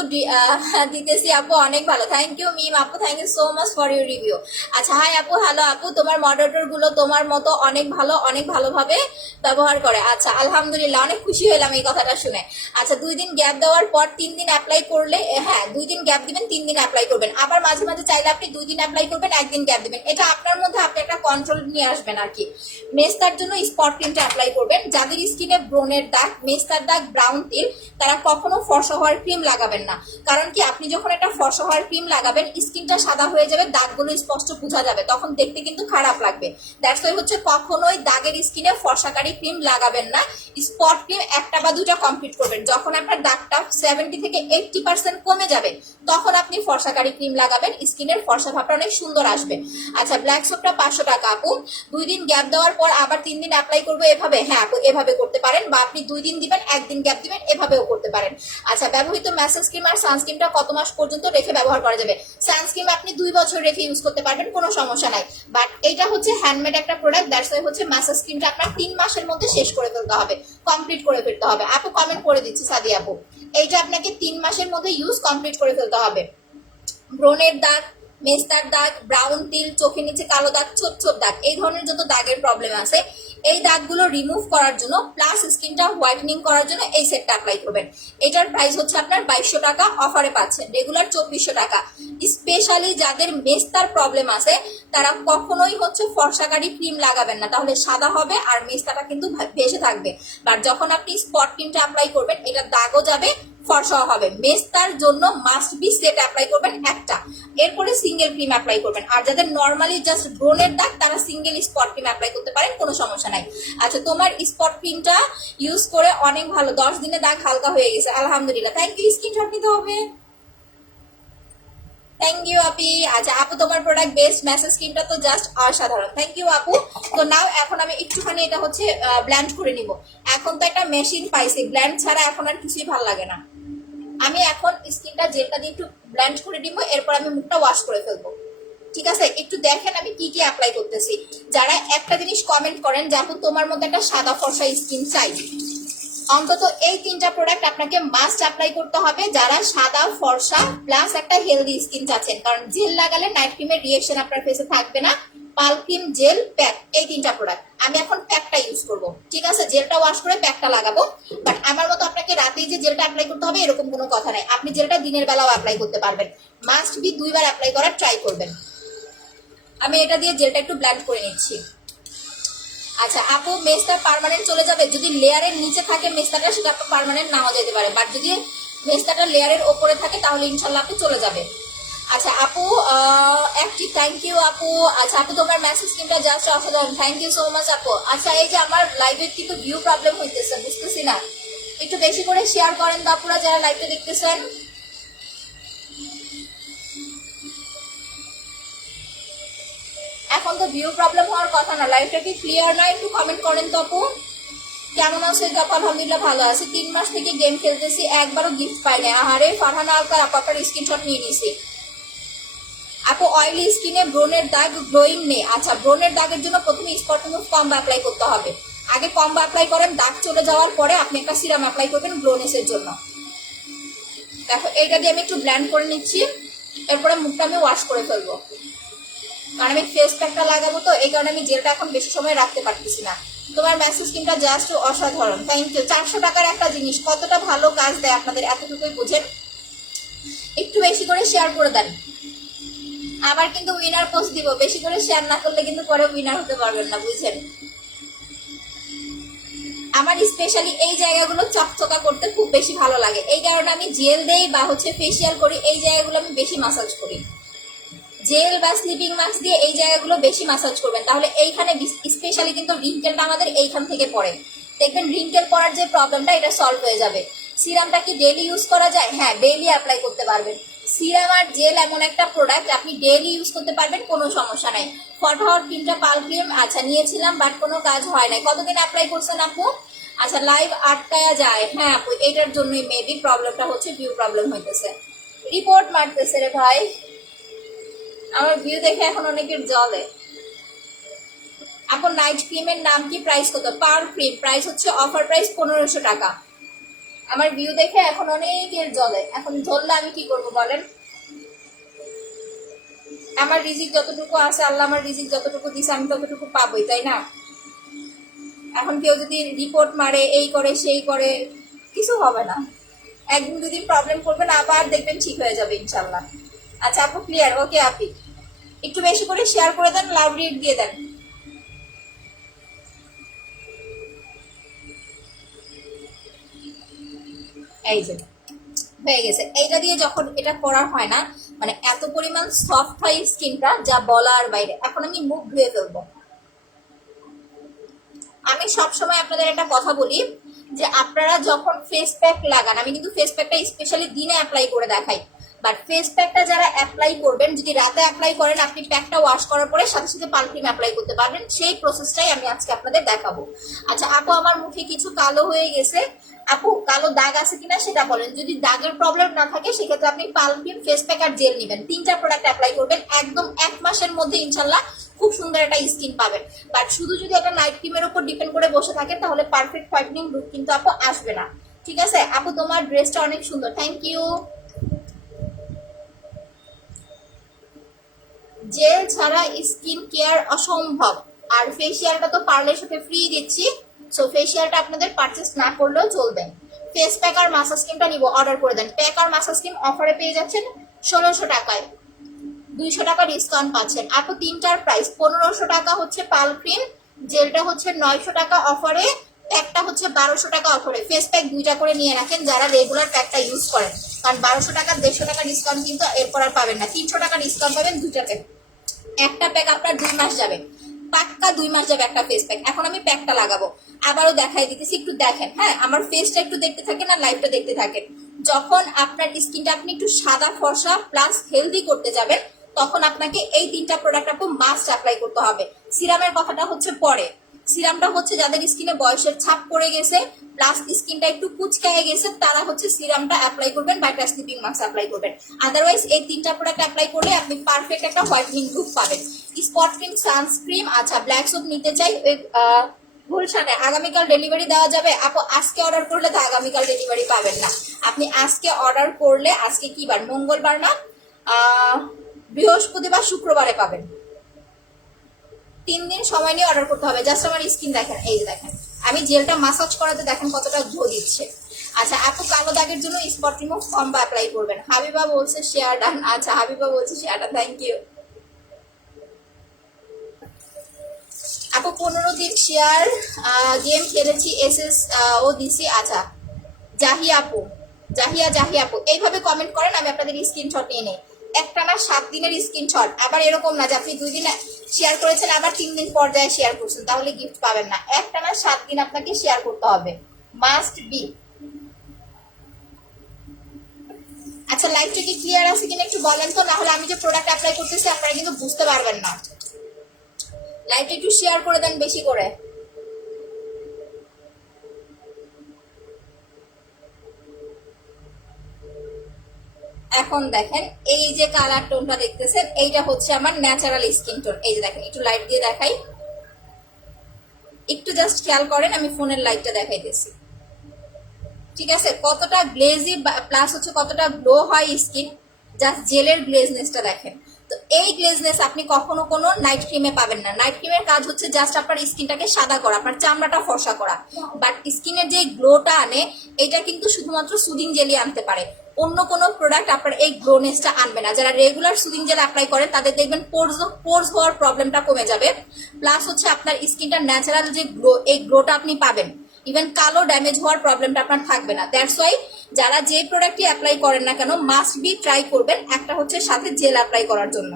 দিতেছি আপু, অনেক ভালো, থ্যাংক ইউ মিম আপু, thank you so much for your review. আচ্ছা হাই আপু, হ্যালো আপু, তোমার মডারেটর গুলো তোমার মতো অনেক ভালো, অনেক ভালোভাবে ব্যবহার করে। আচ্ছা আলহামদুলিল্লাহ, অনেক খুশি হলাম এই কথাটা শুনে। আচ্ছা 2 দিন গ্যাপ দেওয়ার পর 3 দিন অ্যাপ্লাই করলে, হ্যাঁ 2 দিন গ্যাপ দিবেন, 3 দিন অ্যাপ্লাই করবেন। আবার মাঝে মাঝে চাইলে আপনি 2 দিন অ্যাপ্লাই করবেন, 1 দিন গ্যাপ দিবেন, এটা আপনার মধ্যে আপনি একটা কন্ট্রোল নিয়ে আসবেন আর কি। মেস্তার জন্য স্পট ক্রিমটা অ্যাপ্লাই করবেন। যাদের স্কিনে ব্রণের দাগ, মেস্তার দাগ, ব্রাউন তিল, তারা কখনো ফর্সা হওয়ার ক্রিম লাগাবেন না। কারণ কি আপনি যখন একটা ফর্সা হওয়ার ক্রিম লাগাবেন স্কিনটা সাদা হয়ে যাবে, দাগগুলো স্পষ্ট বোঝা যাবে, তখন দেখতে কিন্তু খারাপ লাগবে। দ্যাটস ওয়াই হচ্ছে কখনোই দাগের স্কিনে ফর্সাকারী ক্রিম লাগাবেন না। স্পট ক্রিম একটা বা দুটা কমপ্লিট করবেন। যখন আপনার দাগটা 70 থেকে 80% কমে যাবে তখন আপনি ফর্সাকারী ক্রিম লাগাবেন, স্কিনের ফর্সা ভাবটা অনেক সুন্দর আসবে। আচ্ছা ব্ল্যাক সোপটা 500 টাকা আপু। 2 দিন গ্যাপ দেওয়ার পর আবার 3 দিন অ্যাপ্লাই করবো এভাবে? হ্যাঁ আপু এভাবে করতে পারেন, বা আপনি 2 দিন দিবেন, 1 দিন গ্যাপ দিবেন, এভাবেও করতে পারেন। আচ্ছা ব্যবহৃত ম্যাসেজ ক্রিম আর সানস্ক্রিনটা কত মাস পর্যন্ত রেখে ব্যবহার করা যাবে? সানস্ক্রিন আপনি 2 বছর রেখে ইউজ করতে পারবেন, কোনো সমস্যা নাই। বাট এটা হচ্ছে হ্যান্ডমেড একটা প্রোডাক্ট, দ্যাটস ওয়াই হচ্ছে ম্যাসেজ ক্রিমটা আপনার 3 মাসের মধ্যে শেষ করে ফেলতে হবে, কমপ্লিট করে ফেলতে হবে। আপু কমেন্ট করে দিচ্ছি সাদি আপু, এইটা আপনাকে 3 মাসের মধ্যে ইউজ কমপ্লিট করে ফেলতে হবে। ব্রণের দাগ, মেস্তার দাগ, ব্রাউন তিল, চোখের নিচে কালো দাগ, ছোট ছোট দাগ, এই ধরনের যত দাগের প্রবলেম আছে এই দাগগুলো রিমুভ করার জন্য প্লাস স্কিনটা হোয়াইটনিং করার জন্য এই সেটটা অ্যাপ্লাই করবেন। এটার প্রাইস হচ্ছে আপনার 2200 টাকা, অফারে পাচ্ছেন, রেগুলার 2400 টাকা। স্পেশালি যাদের মেস্তার প্রবলেম আছে তারা কখনোই হচ্ছে ফর্সাকারী ক্রিম লাগাবেন না, তাহলে সাদা হবে আর মেস্তাটা কিন্তু ভেসে থাকবে। বাট যখন আপনি স্পট ক্রিমটা অ্যাপ্লাই করবেন এটা দাগও যাবে, ফর্সাও হবে। মেস্তার জন্য মাস্ট বি সেট অ্যাপ্লাই করবেন একটা, এরপরে সিঙ্গেল ক্রিম অ্যাপ্লাই করবেন। আর যাদের নর্মালি জাস্ট ব্রণের দাগ তারা সিঙ্গেল স্পট ক্রিম অ্যাপ্লাই করতে পারেন, কোনো সমস্যা নাই। আচ্ছা তোমার স্পট ক্রিমটা ইউজ করে অনেক ভালো, 10 দিনে দাগ হালকা হয়ে গেছে, আলহামদুলিল্লাহ, থ্যাংক ইউ। স্ক্রিনশট নিতে হবে, থ্যাংক ইউ আপি। আচ্ছা আপু তোমার প্রোডাক্ট বেস্ট, মেসেজ ক্রিমটা তো জাস্ট অসাধারণ, থ্যাংক ইউ আপু। তো নাও এখন আমি একটুখানি এটা হচ্ছে ব্ল্যান্ড করে নিব। এখন তো একটা মেশিন পাইছি, ব্ল্যান্ড ছাড়া এখন আর কিছুই ভালো লাগে না। আমি এখন স্কিনটা জেলটা দিয়ে একটু ব্ল্যান্ড করে দিব, এরপর আমি মুখটা ওয়াশ করে ফেলবো, ঠিক আছে? একটু দেখেন আমি কি কি অ্যাপ্লাই করতেছি। যারা একটা জিনিস কমেন্ট করেন যে আপু তোমার মধ্যে একটা সাদা ফর্সা স্কিন চাই, অন্তত এই 3টা প্রোডাক্ট আপনাকে মাস্ট অ্যাপ্লাই করতে হবে যারা সাদা ফর্সা প্লাস একটা হেলদি স্কিন চাচ্ছেন। কারণ জেল লাগালে নাইট ক্রিমের রিয়েকশন আপনার ফেসে থাকবে না, পাল ক্রিম, জেল, প্যাক, এই 3টা প্রোডাক্ট। আমি এখন প্যাকটা ইউজ করব, ঠিক আছে? জেলটা ওয়াশ করে প্যাকটা লাগাবো। বাট আমার মতো আপনাকে রাতেই যে জেলটা অ্যাপ্লাই করতে হবে এরকম কোনো কথা নাই, আপনি জেলটা দিনের বেলাও অ্যাপ্লাই করতে পারবেন। মাস্ট বি 2বার অ্যাপ্লাই করার ট্রাই করবেন। আমি এটা দিয়ে জেলটা একটু ব্লেন্ড করে নিচ্ছি। আচ্ছা আপু, মেস্তা পার্মানেন্ট চলে যাবে? যদি লেয়ারের নিচে থাকে মেস্তাটা, সেটা আপনি পার্মানেন্ট নাও যেতে পারে, বাট যদি মেস্তাটা লেয়ারের ওপরে থাকে তাহলে ইনশাল্লাহ আপনি চলে যাবে। আচ্ছা আপু, একটি থ্যাংক ইউ আপু। আচ্ছা আপু, তোমার মেসেজ স্ক্রিনটা জাস্ট অসাধারণ, থ্যাংক ইউ সো মাচ আপু। আচ্ছা এই যে আমার লাইভের কিন্তু ভিউ প্রবলেম হইতেছে, বুঝতেছি না, একটু বেশি করে শেয়ার করেন তো আপুরা যারা লাইভটা দেখতেছেন। এখন তো ভিউ প্রবলেম হওয়ার কথা না, লাইভটা কি ক্লিয়ার না? একটু কমেন্ট করেন তো আপু। কেমন আছো আপু? আলহামদুলিল্লাহ ভালো আছি। 3 মাস থেকে গেম খেলতেছি, একবারও গিফট পাই না। আহারে ফারহানা আলকার আপার স্ক্রিনশট নিয়ে নিছি। আপু অয়েলি স্কিনে ব্রোনের দাগ গ্লোয়িং নেই। আচ্ছা, ব্রোনের দাগের জন্য প্রথমে স্পট রিমুভ কম্বো অ্যাপ্লাই করতে হবে। আগে কম্বো অ্যাপ্লাই করেন, দাগ চলে যাওয়ার পরে আপনি একটা সিরাম অ্যাপ্লাই করবেন গ্লোনেসের জন্য। দেখো এইটা দিয়ে আমি একটু ব্লেন্ড করে নিচ্ছি, এরপরে মুখটা আমি ওয়াশ করে ফেলবো, কারণ আমি ফেস প্যাকটা লাগাবো, তো এই কারণে আমি জেলটা এখন বেশি সময় রাখতে পারতেছি না। তোমার মেসেজ স্কিনটা জাস্ট অসাধারণ, থ্যাংক ইউ। 400 টাকার একটা জিনিস কতটা ভালো কাজ দেয় আপনাদের এতটুকুই বুঝেন। একটু বেশি করে শেয়ার করে দেন। আবার কিন্তু উইনার পোস্ট দিব, বেশি করে শেয়ার না করলে কিন্তু পরে উইনার হতে পারবেন না, বুঝছেন? আমার স্পেশালি এই জায়গাগুলো চকচকা করতে খুব বেশি ভালো লাগে, এই কারণে আমি জেল দেই বা হচ্ছে ফেসিয়াল করি, এই জায়গাগুলো আমি বেশি মাসাজ করি। জেল বা স্লিপিং মাস্ক দিয়ে এই জায়গাগুলো বেশি মাসাজ করবেন, তাহলে এইখানে স্পেশালি কিন্তু রিঙ্কেলটা আমাদের এইখান থেকে পড়ে, দেখবেন রিঙ্কেল পড়ার যে প্রবলেমটা এটা সলভ হয়ে যাবে। সিরামটা কি ডেইলি ইউজ করা যায়? হ্যাঁ, ডেইলি অ্যাপ্লাই করতে পারবেন। সিরাম আর জেল এমন একটা প্রোডাক্ট আপনি ডেইলি ইউজ করতে পারবেন, কোনো সমস্যা নাই। ফরহাওয়ার ক্রিমটা পাল ক্রিম, আচ্ছা নিয়েছিলাম বাট কোনো কাজ হয় নাই। কতদিন অ্যাপ্লাই করছেন আপু? আচ্ছা লাইভ আটকায়া যায়, হ্যাঁ আপু এটার জন্যই মেবি প্রবলেমটা হচ্ছে, ভিউ প্রবলেম হইতেছে। রিপোর্ট মারতেছে রে ভাই, আমার ভিউ দেখে এখন অনেকের জলে। এখন নাইট ক্রিমের নাম কি, প্রাইস কত? পার ক্রিম প্রাইস হচ্ছে অফার প্রাইস 1500 টাকা। আমার ভিউ দেখে এখন অনেকের জলে, এখন জ্বললে আমি কি করব বলেন? আমার রিজিক যতটুকু আছে, আল্লাহ আমার রিজিক যতটুকু দিছে আমি ততটুকু পাবোই, তাই না? এখন কেউ যদি রিপোর্ট মারে, এই করে সেই করে, কিছু হবে না। একদিন দুদিন প্রবলেম করবেন, আবার দেখবেন ঠিক হয়ে যাবে ইনশাল্লাহ। আচ্ছা আপু ক্লিয়ার, ওকে আপনি একটু বেশি করে শেয়ার করে দেন, লাভ রেট দিয়ে দেন। এই যে হয়ে গেছে। এইটা দিয়ে যখন এটা করা হয় না, মানে এত পরিমাণ সফট হয় স্কিনটা যা বলার বাইরে। এখন আমি মুখ ধুয়ে ফেলবো। আমি সবসময় আপনাদের একটা কথা বলি যে আপনারা যখন ফেস প্যাক লাগান, আমি কিন্তু ফেস প্যাকটা স্পেশালি দিনে অ্যাপ্লাই করে দেখাই, বাট ফেস প্যাকটা যারা অ্যাপ্লাই করবেন, যদি রাতে অ্যাপ্লাই করেন আপনি প্যাকটা ওয়াশ করার পরে সাথে সাথে পাল ক্রিম অ্যাপ্লাই করতে পারবেন, সেই প্রসেসটাই আমি আজকে আপনাদের দেখাবো। আচ্ছা আপু, আমার মুখে কিছু কালো হয়ে গেছে, আপু কালো দাগ আছে কিনা সেটা বলেন। যদি দাগের প্রবলেম না থাকে সেক্ষেত্রে আপনি পাল ক্রিম, ফেস প্যাক আর জেল নেবেন, 3টা প্রোডাক্ট অ্যাপ্লাই করবেন, একদম 1 মাসের মধ্যে ইনশাল্লাহ খুব সুন্দর একটা স্কিন পাবেন। বাট শুধু যদি একটা নাইট ক্রিমের উপর ডিপেন্ড করে বসে থাকেন তাহলে পারফেক্ট হোয়াইটনিং লুক কিন্তু আপু আসবে না, ঠিক আছে? আপু তোমার ড্রেসটা অনেক সুন্দর, থ্যাংক ইউ। জেল ছাড়া স্কিন কেয়ার অসম্ভব, আর ফেসিয়ালটা তো পার্লের সাথে ফ্রি দিচ্ছি, সো ফেসিয়ালটা আপনাদের পারচেস না করলেও চলবে। ফেস প্যাক আর মাসাজ ক্রিমটা নিব, অর্ডার করে দেন। প্যাক আর মাসাজ ক্রিম অফারে পেয়ে যাচ্ছেন 1600 টাকায়, 200 টাকা ডিসকাউন্ট পাচ্ছেন। আপু 3টার প্রাইস 1500 টাকা হচ্ছে পাল ক্রিম, জেলটা হচ্ছে 900 টাকা অফারে, প্যাকটা হচ্ছে 1200 টাকা অফারে। ফেস প্যাক 2টা করে নিয়ে রাখেন যারা রেগুলার প্যাকটা ইউজ করেন, কারণ 1200 টাকা 150 টাকা ডিসকাউন্ট কিন্তু এরপর আর পাবেন না। 300 টাকা ডিসকাউন্ট পাবেন 2টাতে। একটা প্যাক আপনার 2 মাস যাবে, পাক্কা 2 মাস যাবে একটা ফেস প্যাক। এখন আমি প্যাকটা লাগাবো, আবারও দেখাই দিতেছি, একটু দেখেন। হ্যাঁ, আমার ফেসটা একটু দেখতে থাকেন আর লাইভটা দেখতে থাকেন। যখন আপনার স্কিনটা আপনি একটু সাদা ফর্সা প্লাস হেলদি করতে যাবেন, তখন আপনাকে এই 3টা প্রোডাক্ট আপু মাস্ট অ্যাপ্লাই করতে হবে। সিরামের কথাটা হচ্ছে পরে, সিরামটা হচ্ছে যাদের স্কিনে বয়সের ছাপ পড়ে গেছে প্লাস স্কিনটা একটু কুচকায়ে গেছে, তারা হচ্ছে সিরামটা অ্যাপ্লাই করবেন বা একটা স্লিপিং মাস্ক অ্যাপ্লাই করবেন। আদারওয়াইজ এই 3টা প্রোডাক্ট অ্যাপ্লাই করলে আপনি পারফেক্ট একটা হোয়াইটনিং লুক পাবেন। স্পট ক্রিম, সানস্ক্রিন, আচ্ছা ব্ল্যাক সোপ নিতে চাই, গুলশানে আগামীকাল ডেলিভারি দেওয়া যাবে? আপু আজকে অর্ডার করলে তো আগামীকাল ডেলিভারি পাবেন না, আপনি আজকে অর্ডার করলে, আজকে কি বার, মঙ্গলবার না, বৃহস্পতিবার শুক্রবারে পাবেন। 3 দিন সময় নিয়ে অর্ডার করতে হবে। জাস্ট আমার স্কিন দেখেন, এই যে দেখেন আমি জেলটা মাসাজ করাতে দেখেন কতটা গ্লো দিচ্ছে। আচ্ছা আপু, কালো দাগের জন্য স্পট রিমুভ কম্বো অ্যাপ্লাই করবেন। হাবিবা বলছে শেয়ার ডান। আচ্ছা হাবিবা বলছে শেয়ার ডান, থ্যাংক ইউ আপু। 15 দিন শেয়ার গেম খেলেছি, এসএস ও দিছি। আচ্ছা জাহিয়া আপু, জাহিয়া আপু এইভাবে কমেন্ট করেন, আমি আপনাদের স্ক্রিনশট নিয়ে নেই। একটানা 7 দিনের স্ক্রিনশট, আবার এরকম না যে আপনি 2 দিন শেয়ার করেছেন আবার 3 দিন পর্যায়ে শেয়ার করছেন, তাহলে গিফট পাবেন না। একটানা 7 দিন আপনাকে শেয়ার করতে হবে, মাস্ট বি। আচ্ছা লাইভটা কি ক্লিয়ার আছে কিনা একটু বলেন তো, না হলে আমি যে প্রোডাক্ট অ্যাপ্লাই করতেছি আপনারা কিন্তু বুঝতে পারবেন না। লাইভটা একটু শেয়ার করে দেন বেশি করে। এখন দেখেন এই যে কালার টোনটা দেখতেছেন, এইটা হচ্ছে আমার ন্যাচারাল স্কিন টোন। এই যে দেখেন, একটু লাইট দিয়ে দেখাই, একটু জাস্ট খেয়াল করেন, আমি ফোনের লাইটটা দেখাইতেছি। ঠিক আছে, কতটা গ্লেজি প্লাস হচ্ছে কতটা গ্লো হয় স্কিন, জাস্ট জেলের গ্লেজনেসটা দেখেন। তো এই গ্লেজনেস আপনি কখনো কোনো নাইট ক্রিমে পাবেন না। নাইট ক্রিমের কাজ হচ্ছে জাস্ট আপনার স্কিনটাকে সাদা করা, আপনার চামড়াটা ফর্সা করা, বাট স্কিনের যে গ্লোটা আনে এটা কিন্তু শুধুমাত্র সুদিং জেলি আনতে পারে। অন্য কোনো প্রোডাক্ট আপনার এই গ্লোনেসটা আনবে না। যারা রেগুলার সুদিং জেল অ্যাপ্লাই করেন তাদের দেখবেন পোর্স হওয়ার প্রবলেমটা কমে যাবে, প্লাস হচ্ছে আপনার স্কিনটা ন্যাচারাল যে গ্লো, এই গ্লোটা আপনি পাবেন। ইভেন কালো ড্যামেজ হওয়ার প্রবলেমটা আপনার থাকবে না। দ্যাটস ওয়াই যারা যে প্রোডাক্টই অ্যাপ্লাই করেন না কেন মাস্ট বি ট্রাই করবেন একটা হচ্ছে সাথে জেল অ্যাপ্লাই করার জন্য।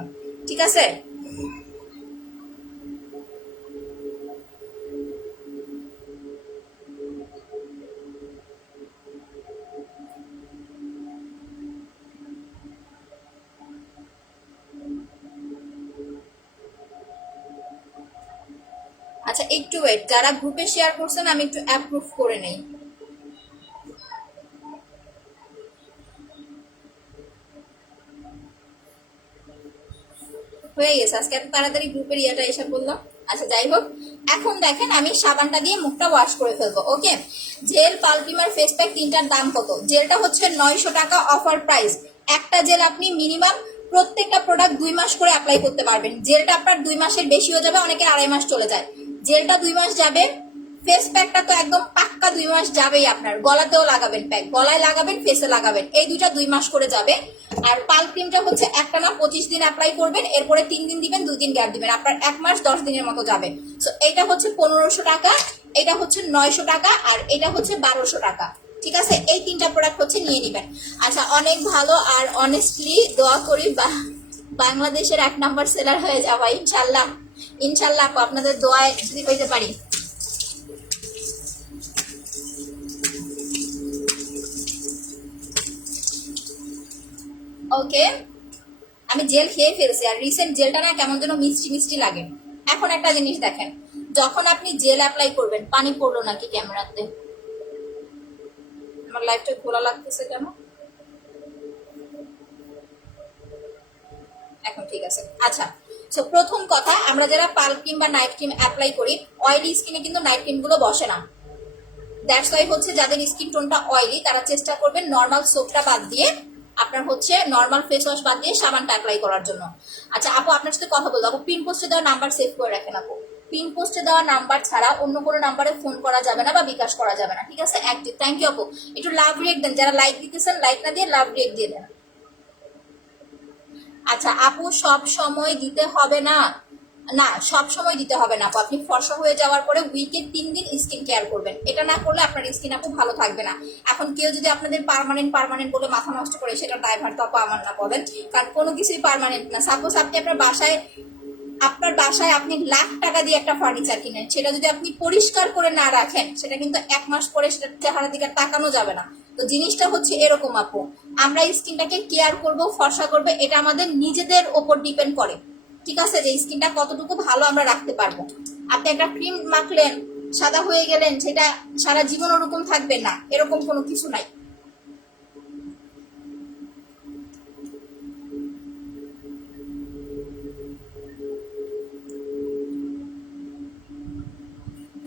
ঠিক আছে, আচ্ছা একটু ওয়েট, যারা গ্রুপে শেয়ার করছেন আমি একটু অ্যাপ্রুভ করে নেই। হয়ে গেছে, আজকে এত তাড়াতাড়ি গ্রুপের ইয়েটা এসে বললো। আচ্ছা যাই হোক, এখন দেখেন আমি সাবানটা দিয়ে মুখটা ওয়াশ করে ফেলবো। ওকে, জেল পালপিমার ফেস প্যাক তিনটার দাম কত? জেলটা হচ্ছে 900 টাকা অফার প্রাইস। একটা জেল আপনি মিনিমাম প্রত্যেকটা প্রোডাক্ট 2 মাস করে অ্যাপ্লাই করতে পারবেন। জেলটা আপনার 2 মাসের বেশি হয়ে যাবে, অনেকের 2.5 মাস চলে যায়। জেলটা 2 মাস যাবে, ফেস প্যাকটা তো একদম পাক্কা 2 মাস যাবেই। আপনার গলাতেও লাগাবেন প্যাক, গলায় লাগাবেন, ফেসে লাগাবেন, এই দুইটা 2 মাস করে যাবে। আর পাল ক্রিমটা হচ্ছে একটা না 25 দিন অ্যাপ্লাই করবেন, এরপরে 3 দিন দিবেন, 2 দিন গ্যাপ দিবেন, আপনার 1 মাস 10 দিনের মতো যাবে। সো এটা হচ্ছে 1500 টাকা, এটা হচ্ছে 900 টাকা, আর এটা হচ্ছে 1200 টাকা। ঠিক আছে, এই তিনটা প্রোডাক্ট হচ্ছে নিয়ে নিবেন। আচ্ছা অনেক ভালো, আর অনেস্টলি দোয়া করি বাংলাদেশের 1 নাম্বার সেলার হয়ে যাওয়া ইনশাল্লাহ। ইনশাল্লাহ আপু আপনাদের দোয়ায় যদি পেতে পারি। ওকে, আমি জেল খেয়ে ফেলছি, আর রিসেন্ট জেলটা না কেমন যেন মিষ্টি মিষ্টি লাগে। এখন একটা জিনিস দেখেন, যখন আপনি জেল অ্যাপ্লাই করবেন, পানি পড়লো নাকি ক্যামেরাতে? আমার লাইফটা খোলা লাগতেছে কেন? এখন ঠিক আছে। আচ্ছা, সো প্রথম কথা, আমরা যারা পাল ক্রিম বা নাইট ক্রিম অ্যাপ্লাই করি, অয়েলি স্কিনে কিন্তু নাইট ক্রিম গুলো বসে না। দ্যাটস ওয়াই হচ্ছে যাদের স্কিন টোনটা অয়েলি তারা চেষ্টা করবেন নর্মাল সোপটা বাদ দিয়ে, আপনার হচ্ছে নর্মাল ফেস ওয়াশ বাদ দিয়ে সাবানটা অ্যাপ্লাই করার জন্য। আচ্ছা আপু আপনার সাথে কথা বলবো, আপু পিন পোস্টে দেওয়া নাম্বার সেভ করে রাখেন। আপু পিন পোস্টে দেওয়া নাম্বার ছাড়া অন্য কোনো নাম্বারে ফোন করা যাবে না বা বিকাশ করা যাবে না। ঠিক আছে, অ্যাক্টিভ। থ্যাংক ইউ আপু। একটু লাভ রিয়েক্ট দেন, যারা লাইক দিতেছেন লাইক না দিয়ে লাভ রিয়েক্ট দিয়ে দেন। আচ্ছা আপু সব সময় দিতে হবে না, না সব সময় দিতে হবে না আপু। আপনি ফর্সা হয়ে যাওয়ার পরে উইকে 3 দিন স্কিন কেয়ার করবেন, এটা না করলে আপনার স্কিন আপু ভালো থাকবে না। এখন কেউ যদি আপনাদের পার্মানেন্ট বলে মাথা নষ্ট করে, সেটা দায়ভার তো আপু আমার না, বলেন। কারণ কোনো কিছুই পার্মানেন্ট না। সাপোজ আপনি আপনার বাসায় আপনি লাখ টাকা দিয়ে একটা ফার্নিচার কিনেন, সেটা যদি আপনি পরিষ্কার করে না রাখেন, সেটা কিন্তু 1 মাস পরে সেটা চেহারা দিকে তাকানো যাবে না। তো জিনিসটা হচ্ছে এরকম আপু, আমরা স্কিনটাকে কেয়ার করব, ফর্সা করবে, এটা আমাদের নিজেদের ওপর ডিপেন্ড করে। ঠিক আছে, যে স্কিনটা কতটুকু ভালো আমরা রাখতে পারবো। আপনি একটা ক্রিম মাখলেন, সাদা হয়ে গেলেন, সেটা সারা জীবন ওরকম থাকবে না, এরকম কোনো কিছু নাই।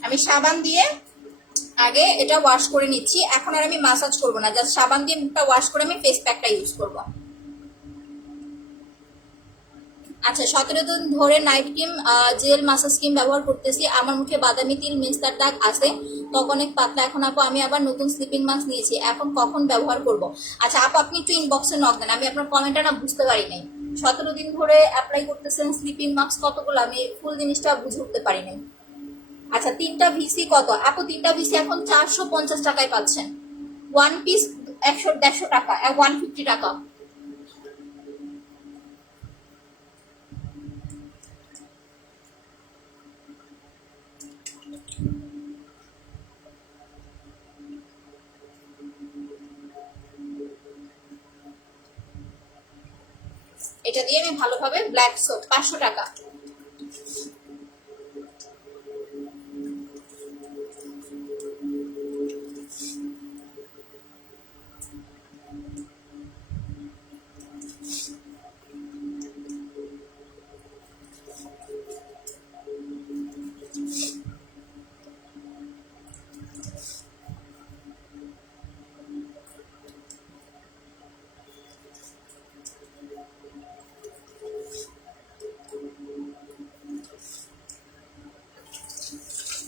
আমি সাবান দিয়ে আগে এটা ওয়াশ করে নিচ্ছি, এখন আর আমি মাসাজ করবো না, জাস্ট সাবান দিয়ে মুখটা ওয়াশ করে আমি ফেস প্যাকটা ইউজ করবো। আচ্ছা, 17 দিন ধরে night cream gel massage cream ব্যবহার করতেছি। আমার মুখে বাদামি তিল মেস্তার দাগ আছে, ত্বক অনেক পাতলা। এখন আপু আমি আবার নতুন স্লিপিং মাস্ক নিয়েছি, এখন কখন ব্যবহার করব? আচ্ছা আপু, আপনি একটু ইনবক্সে নক দেন, আমি আপনার কমেন্টটা না বুঝতে পারি নাই। 17 দিন ধরে অ্যাপ্লাই করতেছেন স্লিপিং মাস্ক কতগুলো, আমি ফুল জিনিসটা বুঝে উঠতে পারি নাই। আচ্ছা, 3টা ভিসি কত আপু? 3টা ভিসি এখন 450 টাকায় পাচ্ছেন। ওয়ান পিস 100-150 টাকা, 150 টাকা। এটা দিয়ে আমি ভালোভাবে ব্ল্যাক সোপ 500 টাকা।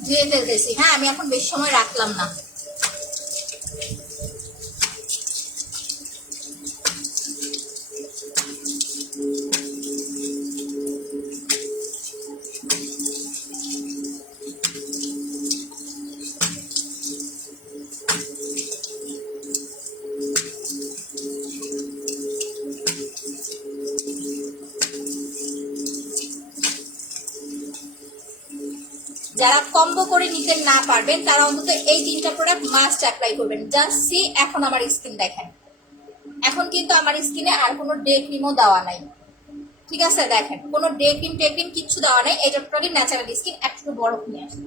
ধুয়ে ফেলতেছি, হ্যাঁ আমি এখন বেশি সময় রাখলাম না। যারা কম্বো করে নিতে না পারবেন তারা অন্তত এই 3টা প্রোডাক্ট মাস্ট অ্যাপ্লাই করবেন। জাস্ট সি, এখন আমার স্কিন দেখেন, এখন কিন্তু আমার স্কিনে আর কোনো ডে ক্রিমও দেওয়া নাই, ঠিক আছে? দেখেন কোনো ডে ক্রিম টে ক্রিম কিচ্ছু দেওয়া নাই। এটা টোটালি ন্যাচারাল স্কিন। একটু বরফ নিয়ে আসে।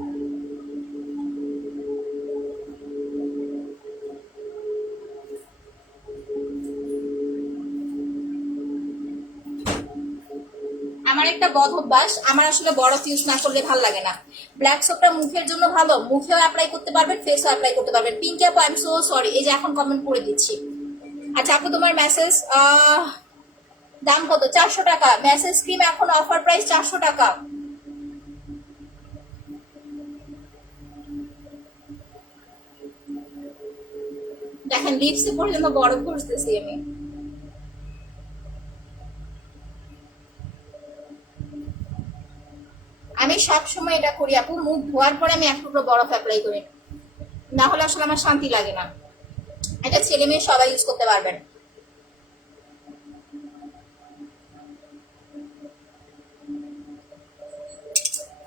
আমার একটা বদ অভ্যাস, আমার আসলে বরফ ইউজ না করলে ভালো লাগে না। ব্ল্যাক সোপটা মুখের জন্য ভালো, মুখেও অ্যাপ্লাই করতে পারবেন, ফেসও অ্যাপ্লাই করতে পারবেন। পিঙ্ক আপু আই এম সো সরি, এই যে এখন কমেন্ট করে দিচ্ছি। আচ্ছা আপু, তোমার মেসেজ দাম কত? 400 টাকা। মেসেজ ক্রিম এখন অফার প্রাইস 400 টাকা। দেখেন লিপসে পর্যন্ত বরফ ঘষতেছি আমি। আমি সব সময় এটা করি আপু, মুখ ধোয়ার পরে আমি এক টুকরো বরফ অ্যাপ্লাই করি, না হলে আসলে আমার শান্তি লাগে না। এটা ছেলে মেয়ে সবাই ইউজ করতে পারবেন।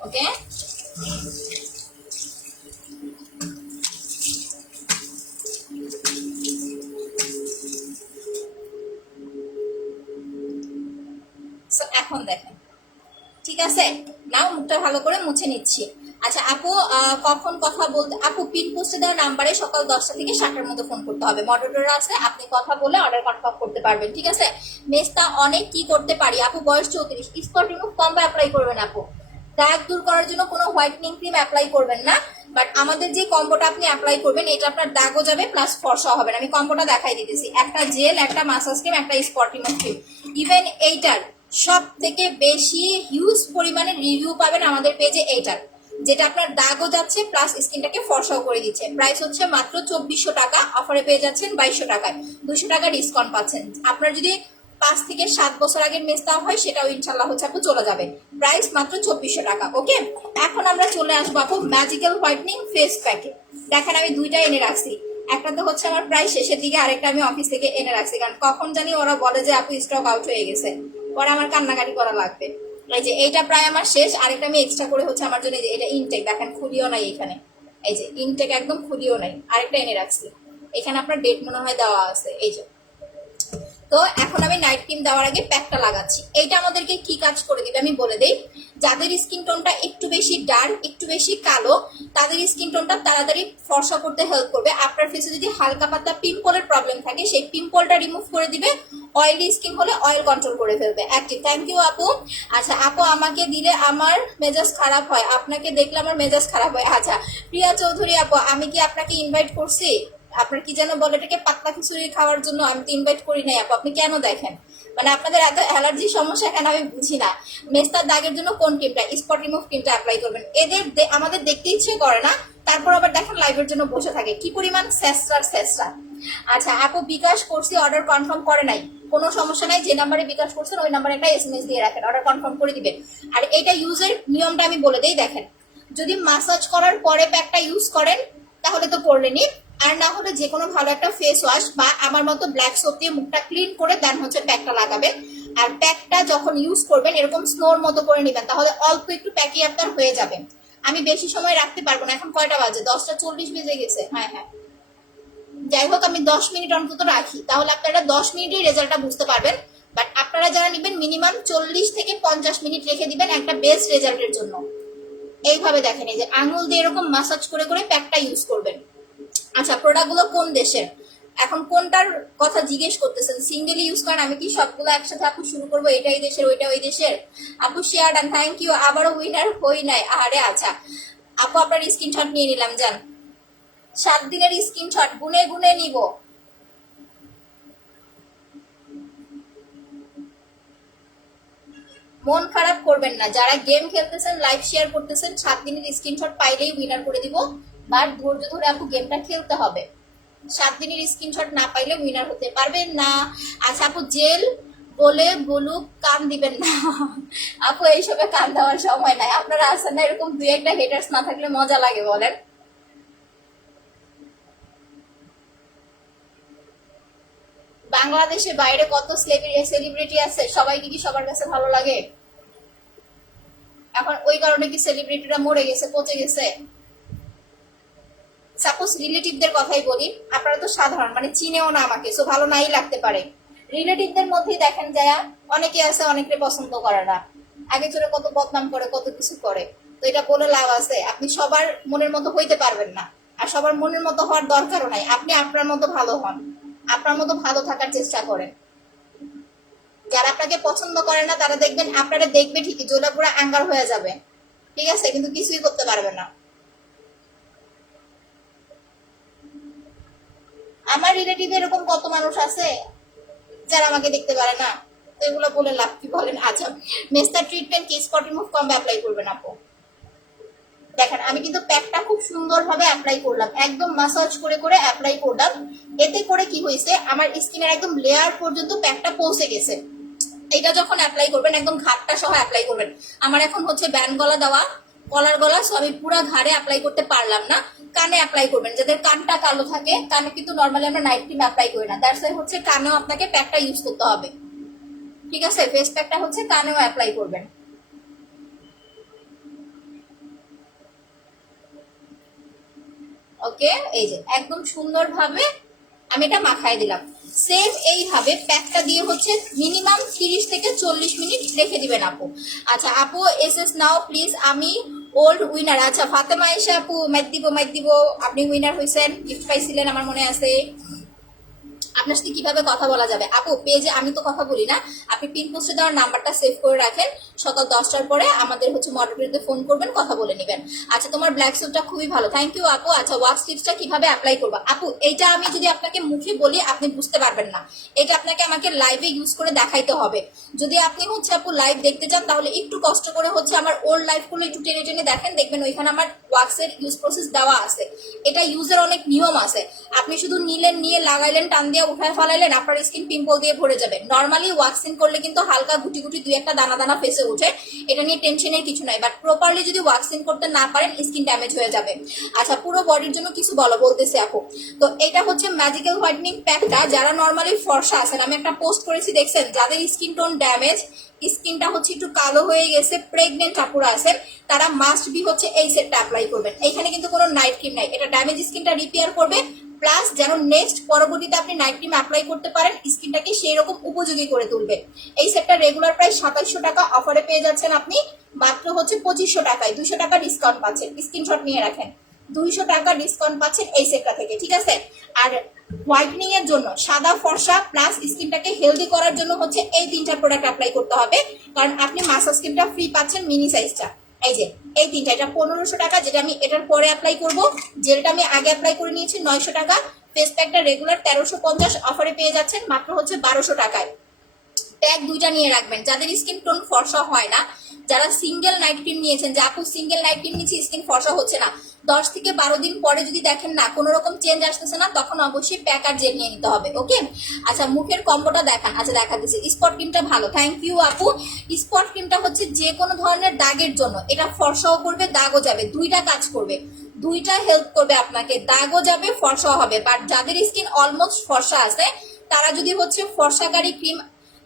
ওকে, এখন দেখেন ঠিক আছে, নাও মুখটা ভালো করে মুছে নিচ্ছি। আচ্ছা আপু, কখন কথা বলতে? আপু পিন পোস্টে দেওয়া নাম্বারে সকাল 10টা থেকে 7টার মধ্যে ফোন করতে হবে, মডারেটর আছে, আপনি কথা বলে অর্ডার কনফার্ম করতে পারবেন, ঠিক আছে? মেস্তা অনেক কি করতে পারি আপু? বয়স 34। স্পট রিমুভ কম্বো অ্যাপ্লাই করবেন আপু। দাগ দূর করার জন্য কোনো হোয়াইটনিং ক্রিম অ্যাপ্লাই করবেন না, বাট আমাদের যে কম্বোটা আপনি অ্যাপ্লাই করবেন এটা আপনার দাগও যাবে প্লাস ফর্সা হবে। আমি কম্বোটা দেখাই দিতেছি, একটা জেল, একটা মাসাজ ক্রিম, একটা স্পট রিমুভ ক্রিম। ইভেন এইটার সব থেকে বেশি হিউজ পরিমাণে রিভিউ পাবেন আমাদের পেজে এইটার, যেটা আপনার দাগও যাচ্ছে প্লাস স্কিনটাকে ফর্সাও করে দিচ্ছে। প্রাইস হচ্ছে মাত্র 2400 টাকা, অফারে পেয়ে যাচ্ছেন 2200 টাকায়, 200 টাকা ডিসকাউন্ট পাচ্ছেন। আপনার যদি 5 থেকে 7 বছর আগের মেস্তা হয় সেটাও ইনশাল্লাহ হচ্ছে আপু চলে যাবে। প্রাইস মাত্র 2400 টাকা। ওকে, এখন আমরা চলে আসবো আপু ম্যাজিক্যাল হোয়াইটনিং ফেস প্যাকে। দেখেন আমি 2টা এনে রাখছি, একটা তো হচ্ছে আমার প্রায় শেষের দিকে, আরেকটা আমি অফিস থেকে এনে রাখছি, কারণ কখন জানি ওরা বলে যে আপু স্টক আউট হয়ে গেছে, পরে আমার কান্নাকাটি করা লাগবে। এই যে এইটা প্রায় আমার শেষ, আরেকটা আমি এক্সট্রা করে হচ্ছে আমার জন্য, এটা ইনটেক, দেখেন খুলিও নাই এখানে, এই যে ইনটেক একদম খুলিও নাই, আরেকটা এনে রাখছি। এখানে আপনার ডেট মনে হয় দেওয়া আছে, এই যে। তো এখন আমি নাইট ক্রিম দেওয়ার আগে প্যাকটা লাগাচ্ছি। এইটা আমাদেরকে কি কাজ করে দিবে আমি বলে দেই। যাদের স্কিন টোনটা একটু বেশি ডার্ক, একটু বেশি কালো, তাদের স্কিন টোনটা তাড়াতাড়ি ফর্সা করতে হেল্প করবে। আপনার ফেসে যদি হালকা পাতলা পিম্পলের প্রবলেম থাকে সেই পিম্পলটা রিমুভ করে দিবে, অয়েলি স্কিন হলে অয়েল কন্ট্রোল করে ফেলবে। অ্যাক্টিভ, থ্যাংক ইউ আপু। আচ্ছা আপু, আমাকে দিলে আমার মেজাজ খারাপ হয়, আপনাকে দেখলে আমার মেজাজ খারাপ হয়। আচ্ছা প্রিয়া চৌধুরী আপু, আমি কি আপনাকে ইনভাইট করছি? আপনার কি যেন বলে এটাকে পাতলা খিচুড়ি খাওয়ার জন্য? আমি তো ইনভাইট করি নাই আপু, আপনি কেন দেখেন? মানে আপনাদের এত অ্যালার্জির সমস্যা কেন আমি বুঝি না। মেস্তার দাগের জন্য কোন ক্রিমটা, স্পট রিমুভ ক্রিমটা অ্যাপ্লাই করবেন। এদের আমাদের দেখতে ইচ্ছে করে না, তারপর আবার দেখেন লাইভের জন্য বসে থাকে, কি পরিমাণ চেষ্টা। আচ্ছা আপু বিকাশ করছি, অর্ডার কনফার্ম করে নাই, কোনো সমস্যা নাই, যে নাম্বারে বিকাশ করছেন ওই নাম্বারে একটা এসএমএস দিয়ে রাখেন, অর্ডার কনফার্ম করে দিবেন। আর এটা ইউজের নিয়মটা আমি বলে দেই, দেখেন যদি মাসাজ করার পরে প্যাকটা ইউজ করেন তাহলে তো পড়লেনি, আর না হলে যে কোনো ভালো একটা ফেস ওয়াশ বা আমার মতো ব্ল্যাক সোপ দিয়ে মুখটা ক্লিন করে দেন হচ্ছে প্যাকটা লাগাবেন। আর প্যাকটা যখন ইউজ করবেন এরকম স্নোর মতো করে নেবেন, তাহলে অল্প একটু প্যাকই আপনার হয়ে যাবে। আমি বেশি সময় রাখতে পারবো না, এখন কয়টা বাজে, 10টা 40 বেজে গেছে। হ্যাঁ, যাই হোক আমি 10 মিনিট অন্তত রাখি, তাহলে আপনারা 10 মিনিটেই রেজাল্টটা বুঝতে পারবেন। বাট আপনারা যারা নেবেন মিনিমাম 40 থেকে 50 মিনিট রেখে দিবেন একটা বেস্ট রেজাল্টের জন্য। এইভাবে দেখেন, এই যে আঙুল দিয়ে এরকম মাসাজ করে করে প্যাকটা ইউজ করবেন। আচ্ছা প্রোডাক্টগুলো কোন দেশের, এখন কোনটার কথা জিজ্ঞেস করতেছেন, সিঙ্গেলি ইউজ করেন, আমি কি সবগুলো একসাথে আপু শুরু করবো, এটা এই দেশের ওইটা ওই দেশের। আপু শেয়ার ডান, থ্যাংক ইউ, আবারও উইনার হই নাই, আরে আচ্ছা আপু আপনার স্ক্রিনশট নিয়ে নিলাম, যান 7 দিনের স্ক্রিনশট গুনে গুনে নিব। মন খারাপ করবেন না, যারা গেম খেলতেছেন লাইভ শেয়ার করতেছেন 7 দিনের স্ক্রিনশট পাইলেই উইনার করে দিব, বাট ধৈর্য ধরে আপু গেমটা খেলতে হবে। 7 দিনের স্ক্রিনশট না পাইলে উইনার হতে পারবেন না। আচ্ছা আপু জেল বলে বলুক, কান দিবেন না। আপু এইসবে কান দেওয়ার সময় নাই, আপনারা আসেন না, এরকম 2-1টা হেটার্স না থাকলে মজা লাগে বলেন। বাংলাদেশে বাইরে কত সেলিব্রিটি আছে, সবাইকে কি সবার কাছে ভালো লাগে? এখন ওই কারণে কি সেলিব্রিটিরা মরে গেছে, পচে গেছে? সাপোজ রিলেটিভদের কথাই বলি, আপনারা তো সাধারণ মানে চিনেও না আমাকে, সো ভালো নাই লাগতে পারে। রিলেটিভদের মধ্যেই দেখেন যায় অনেকে আছে অনেকে পছন্দ করে না, আগে চলে কত বদনাম করে কত কিছু করে, তো এটা বলে লাভ আছে? আপনি সবার মনের মতো হইতে পারবেন না, আর সবার মনের মতো হওয়ার দরকারও নাই। আপনি আপনার মতো ভালো হন, আপনার মতো ভালো থাকার চেষ্টা করেন। যারা আপনাকে পছন্দ করে না তারা দেখবেন আপনারা দেখবে ঠিকই জোলা পুরো অ্যাঙ্গার হয়ে যাবে, ঠিক আছে, কিন্তু কিছুই করতে পারবে না। আমার রিলেটিভ এরকম কত মানুষ আছে যারা আমাকে দেখতে পারে না, তো এগুলো বলে লাভ কি বলেন? আচ্ছা মেস্তার ট্রিটমেন্ট কি স্পট রিমুভ কমবে অ্যাপ্লাই করবেন আপু? দেখেন আমি কিন্তু প্যাকটা খুব সুন্দরভাবে অ্যাপ্লাই করলাম, একদম মাসাজ করে করে অ্যাপ্লাই করলাম। এতে করে কি হয়েছে, আমার স্কিনের একদম লেয়ার পর্যন্ত প্যাকটা পৌঁছে গেছে। এটা যখন অ্যাপ্লাই করবেন একদম ঘাটটা সহ অ্যাপ্লাই করবেন। আমার এখন হচ্ছে ব্যান্ড গলা দেওয়া, কলার গলা, সো আমি পুরো ঘাড়ে অ্যাপ্লাই করতে পারলাম না। কানে অ্যাপ্লাই করবেন, যাদের কানটা কালো থাকে, কানে কিন্তু নর্মালি আমরা নাইট ক্রিম অ্যাপ্লাই করি না, দ্যাটস ওয়াই হচ্ছে কানেও আপনাকে প্যাকটা ইউজ করতে হবে, ঠিক আছে? ফেস প্যাকটা হচ্ছে কানেও অ্যাপ্লাই করবেন। ওকে, এই যে একদম সুন্দরভাবে আমি এটা মাখাই দিলাম। সেম এইভাবে প্যাকটা দিয়ে হচ্ছে মিনিমাম 30 থেকে 40 মিনিট রেখে দিবেন আপু। আচ্ছা আপু এসএস নাও প্লিজ, আমি ওল্ড উইনার। আচ্ছা ফাতেমা এসে আপু ম্যাথ দিব, আপনি উইনার হয়েছেন, গিফট পাইছিলেন আমার মনে আছে। আপনার সাথে কিভাবে কথা বলা যাবে আপু? পেজে আমি তো কথা বলি না, আপনি পিন পোস্টে দেওয়ার নাম্বারটা সেভ করে রাখেন, সকাল 10টার পরে আমাদের হচ্ছে মডারেটরদের ফোন করবেন, কথা বলে নেবেন। আচ্ছা তোমার ব্ল্যাক সুটটা খুবই ভালো, থ্যাংক ইউ আপু। আচ্ছা ওয়াক্স টিপসটা কিভাবে অ্যাপ্লাই করবো আপু? এইটা আমি যদি আপনাকে মুখে বলি আপনি বুঝতে পারবেন না, এটা আপনাকে আমাকে লাইভে ইউজ করে দেখাইতে হবে। যদি আপনি হচ্ছে আপু লাইভ দেখতে চান তাহলে একটু কষ্ট করে হচ্ছে আমার ওল্ড লাইভগুলো একটু টেনে টেনে দেখেন, দেখবেন ওইখানে আমার ওয়াক্সের ইউজ প্রসেস দেওয়া আছে। এটা ইউজের অনেক নিয়ম আছে, আপনি শুধু নিলেন, নিয়ে লাগাইলেন, টান দিয়ে উঠায় ফেলাইলেন, আপনার স্কিন পিম্পল দিয়ে ভরে যাবে। নর্মালি ওয়াক্সিং করলে কিন্তু হালকা গুটি গুটি 2-1টা দানা দানা ফেসে উঠে, এটা নিয়ে টেনশনের কিছু নাই, বাট প্রপারলি যদি ওয়াক্সিং করতে না পারেন স্কিন ড্যামেজ হয়ে যাবে। আচ্ছা পুরো বডির জন্য কিছু বলতেছে আপু, তো এটা হচ্ছে ম্যাজিক্যাল হোয়াইটনিং প্যাকটা। যারা নর্মালি ফর্সা আছেন, আমি একটা পোস্ট করেছি দেখছেন, যাদের স্কিন টোন ড্যামেজ, স্কিনটা হচ্ছে একটু কালো হয়ে গেছে, প্রেগনেন্ট আপুরা আছেন, তারা মাস্ট বি হচ্ছে এই সেটটা অ্যাপ্লাই করবেন। এখানে কিন্তু কোনো নাইট ক্রিম নাই, এটা ড্যামেজ স্কিনটা রিপেয়ার করবে, প্লাস যেন নেক্সট পরবর্তীতে আপনি নাইট ক্রিম অ্যাপ্লাই করতে পারেন, স্কিনটাকে সেই রকম উপযোগী করে তুলবে। এই সেটটা রেগুলার প্রাইস 2700 টাকা, অফারে পেয়ে যাচ্ছেন আপনি মাত্র হচ্ছে 2500 টাকায়, 200 টাকা ডিসকাউন্ট পাচ্ছেন, স্ক্রিনশট নিয়ে রাখেন, 200 টাকা ডিসকাউন্ট পাচ্ছেন এই সেটটা থেকে, ঠিক আছে? আর হোয়াইটনিং এর জন্য সাদা ফর্সা প্লাস স্কিনটাকে হেলদি করার জন্য হচ্ছে এই 3টা প্রোডাক্ট অ্যাপ্লাই করতে হবে, কারণ আপনি মাসাজ ক্রিমটা ফ্রি পাচ্ছেন মিনি সাইজটা, এই যে এই 3টা, এটা 1500 টাকা, যেটা আমি এটার পরে অ্যাপ্লাই করব, যেটা আমি আগে অ্যাপ্লাই করে নিয়েছি 900 টাকা। ফেস প্যাকটা রেগুলার 1350, অফারে পেয়ে যাচ্ছেন মাত্র হচ্ছে 1200 টাকায়। প্যাক দুইটা নিয়ে রাখবেন। যাদের স্কিন টোন ফর্সা হয় না, যারা সিঙ্গেল নাইট ক্রিম নিয়েছেন যে আপু সিঙ্গেল নাইট ক্রিম নিয়েছি স্কিন ফর্সা হচ্ছে না, 10 থেকে 12 দিন পরে যদি দেখেন না কোনো রকম চেঞ্জ আসতেছে না, তখন অবশ্যই প্যাক আর জেল নিয়ে নিতে হবে। ওকে, আচ্ছা মুখের কম্বোটা দেখান। আচ্ছা দেখা দিচ্ছে স্পট ক্রিমটা ভালো, থ্যাংক ইউ আপু। স্পট ক্রিমটা হচ্ছে যে কোনো ধরনের দাগের জন্য, এটা ফর্সাও করবে দাগও যাবে, দুইটা কাজ করবে, দুইটা হেল্প করবে আপনাকে, দাগও যাবে ফর্সাও হবে। বাট যাদের স্কিন অলমোস্ট ফর্সা আছে তারা যদি হচ্ছে ফর্সাকারী ক্রিম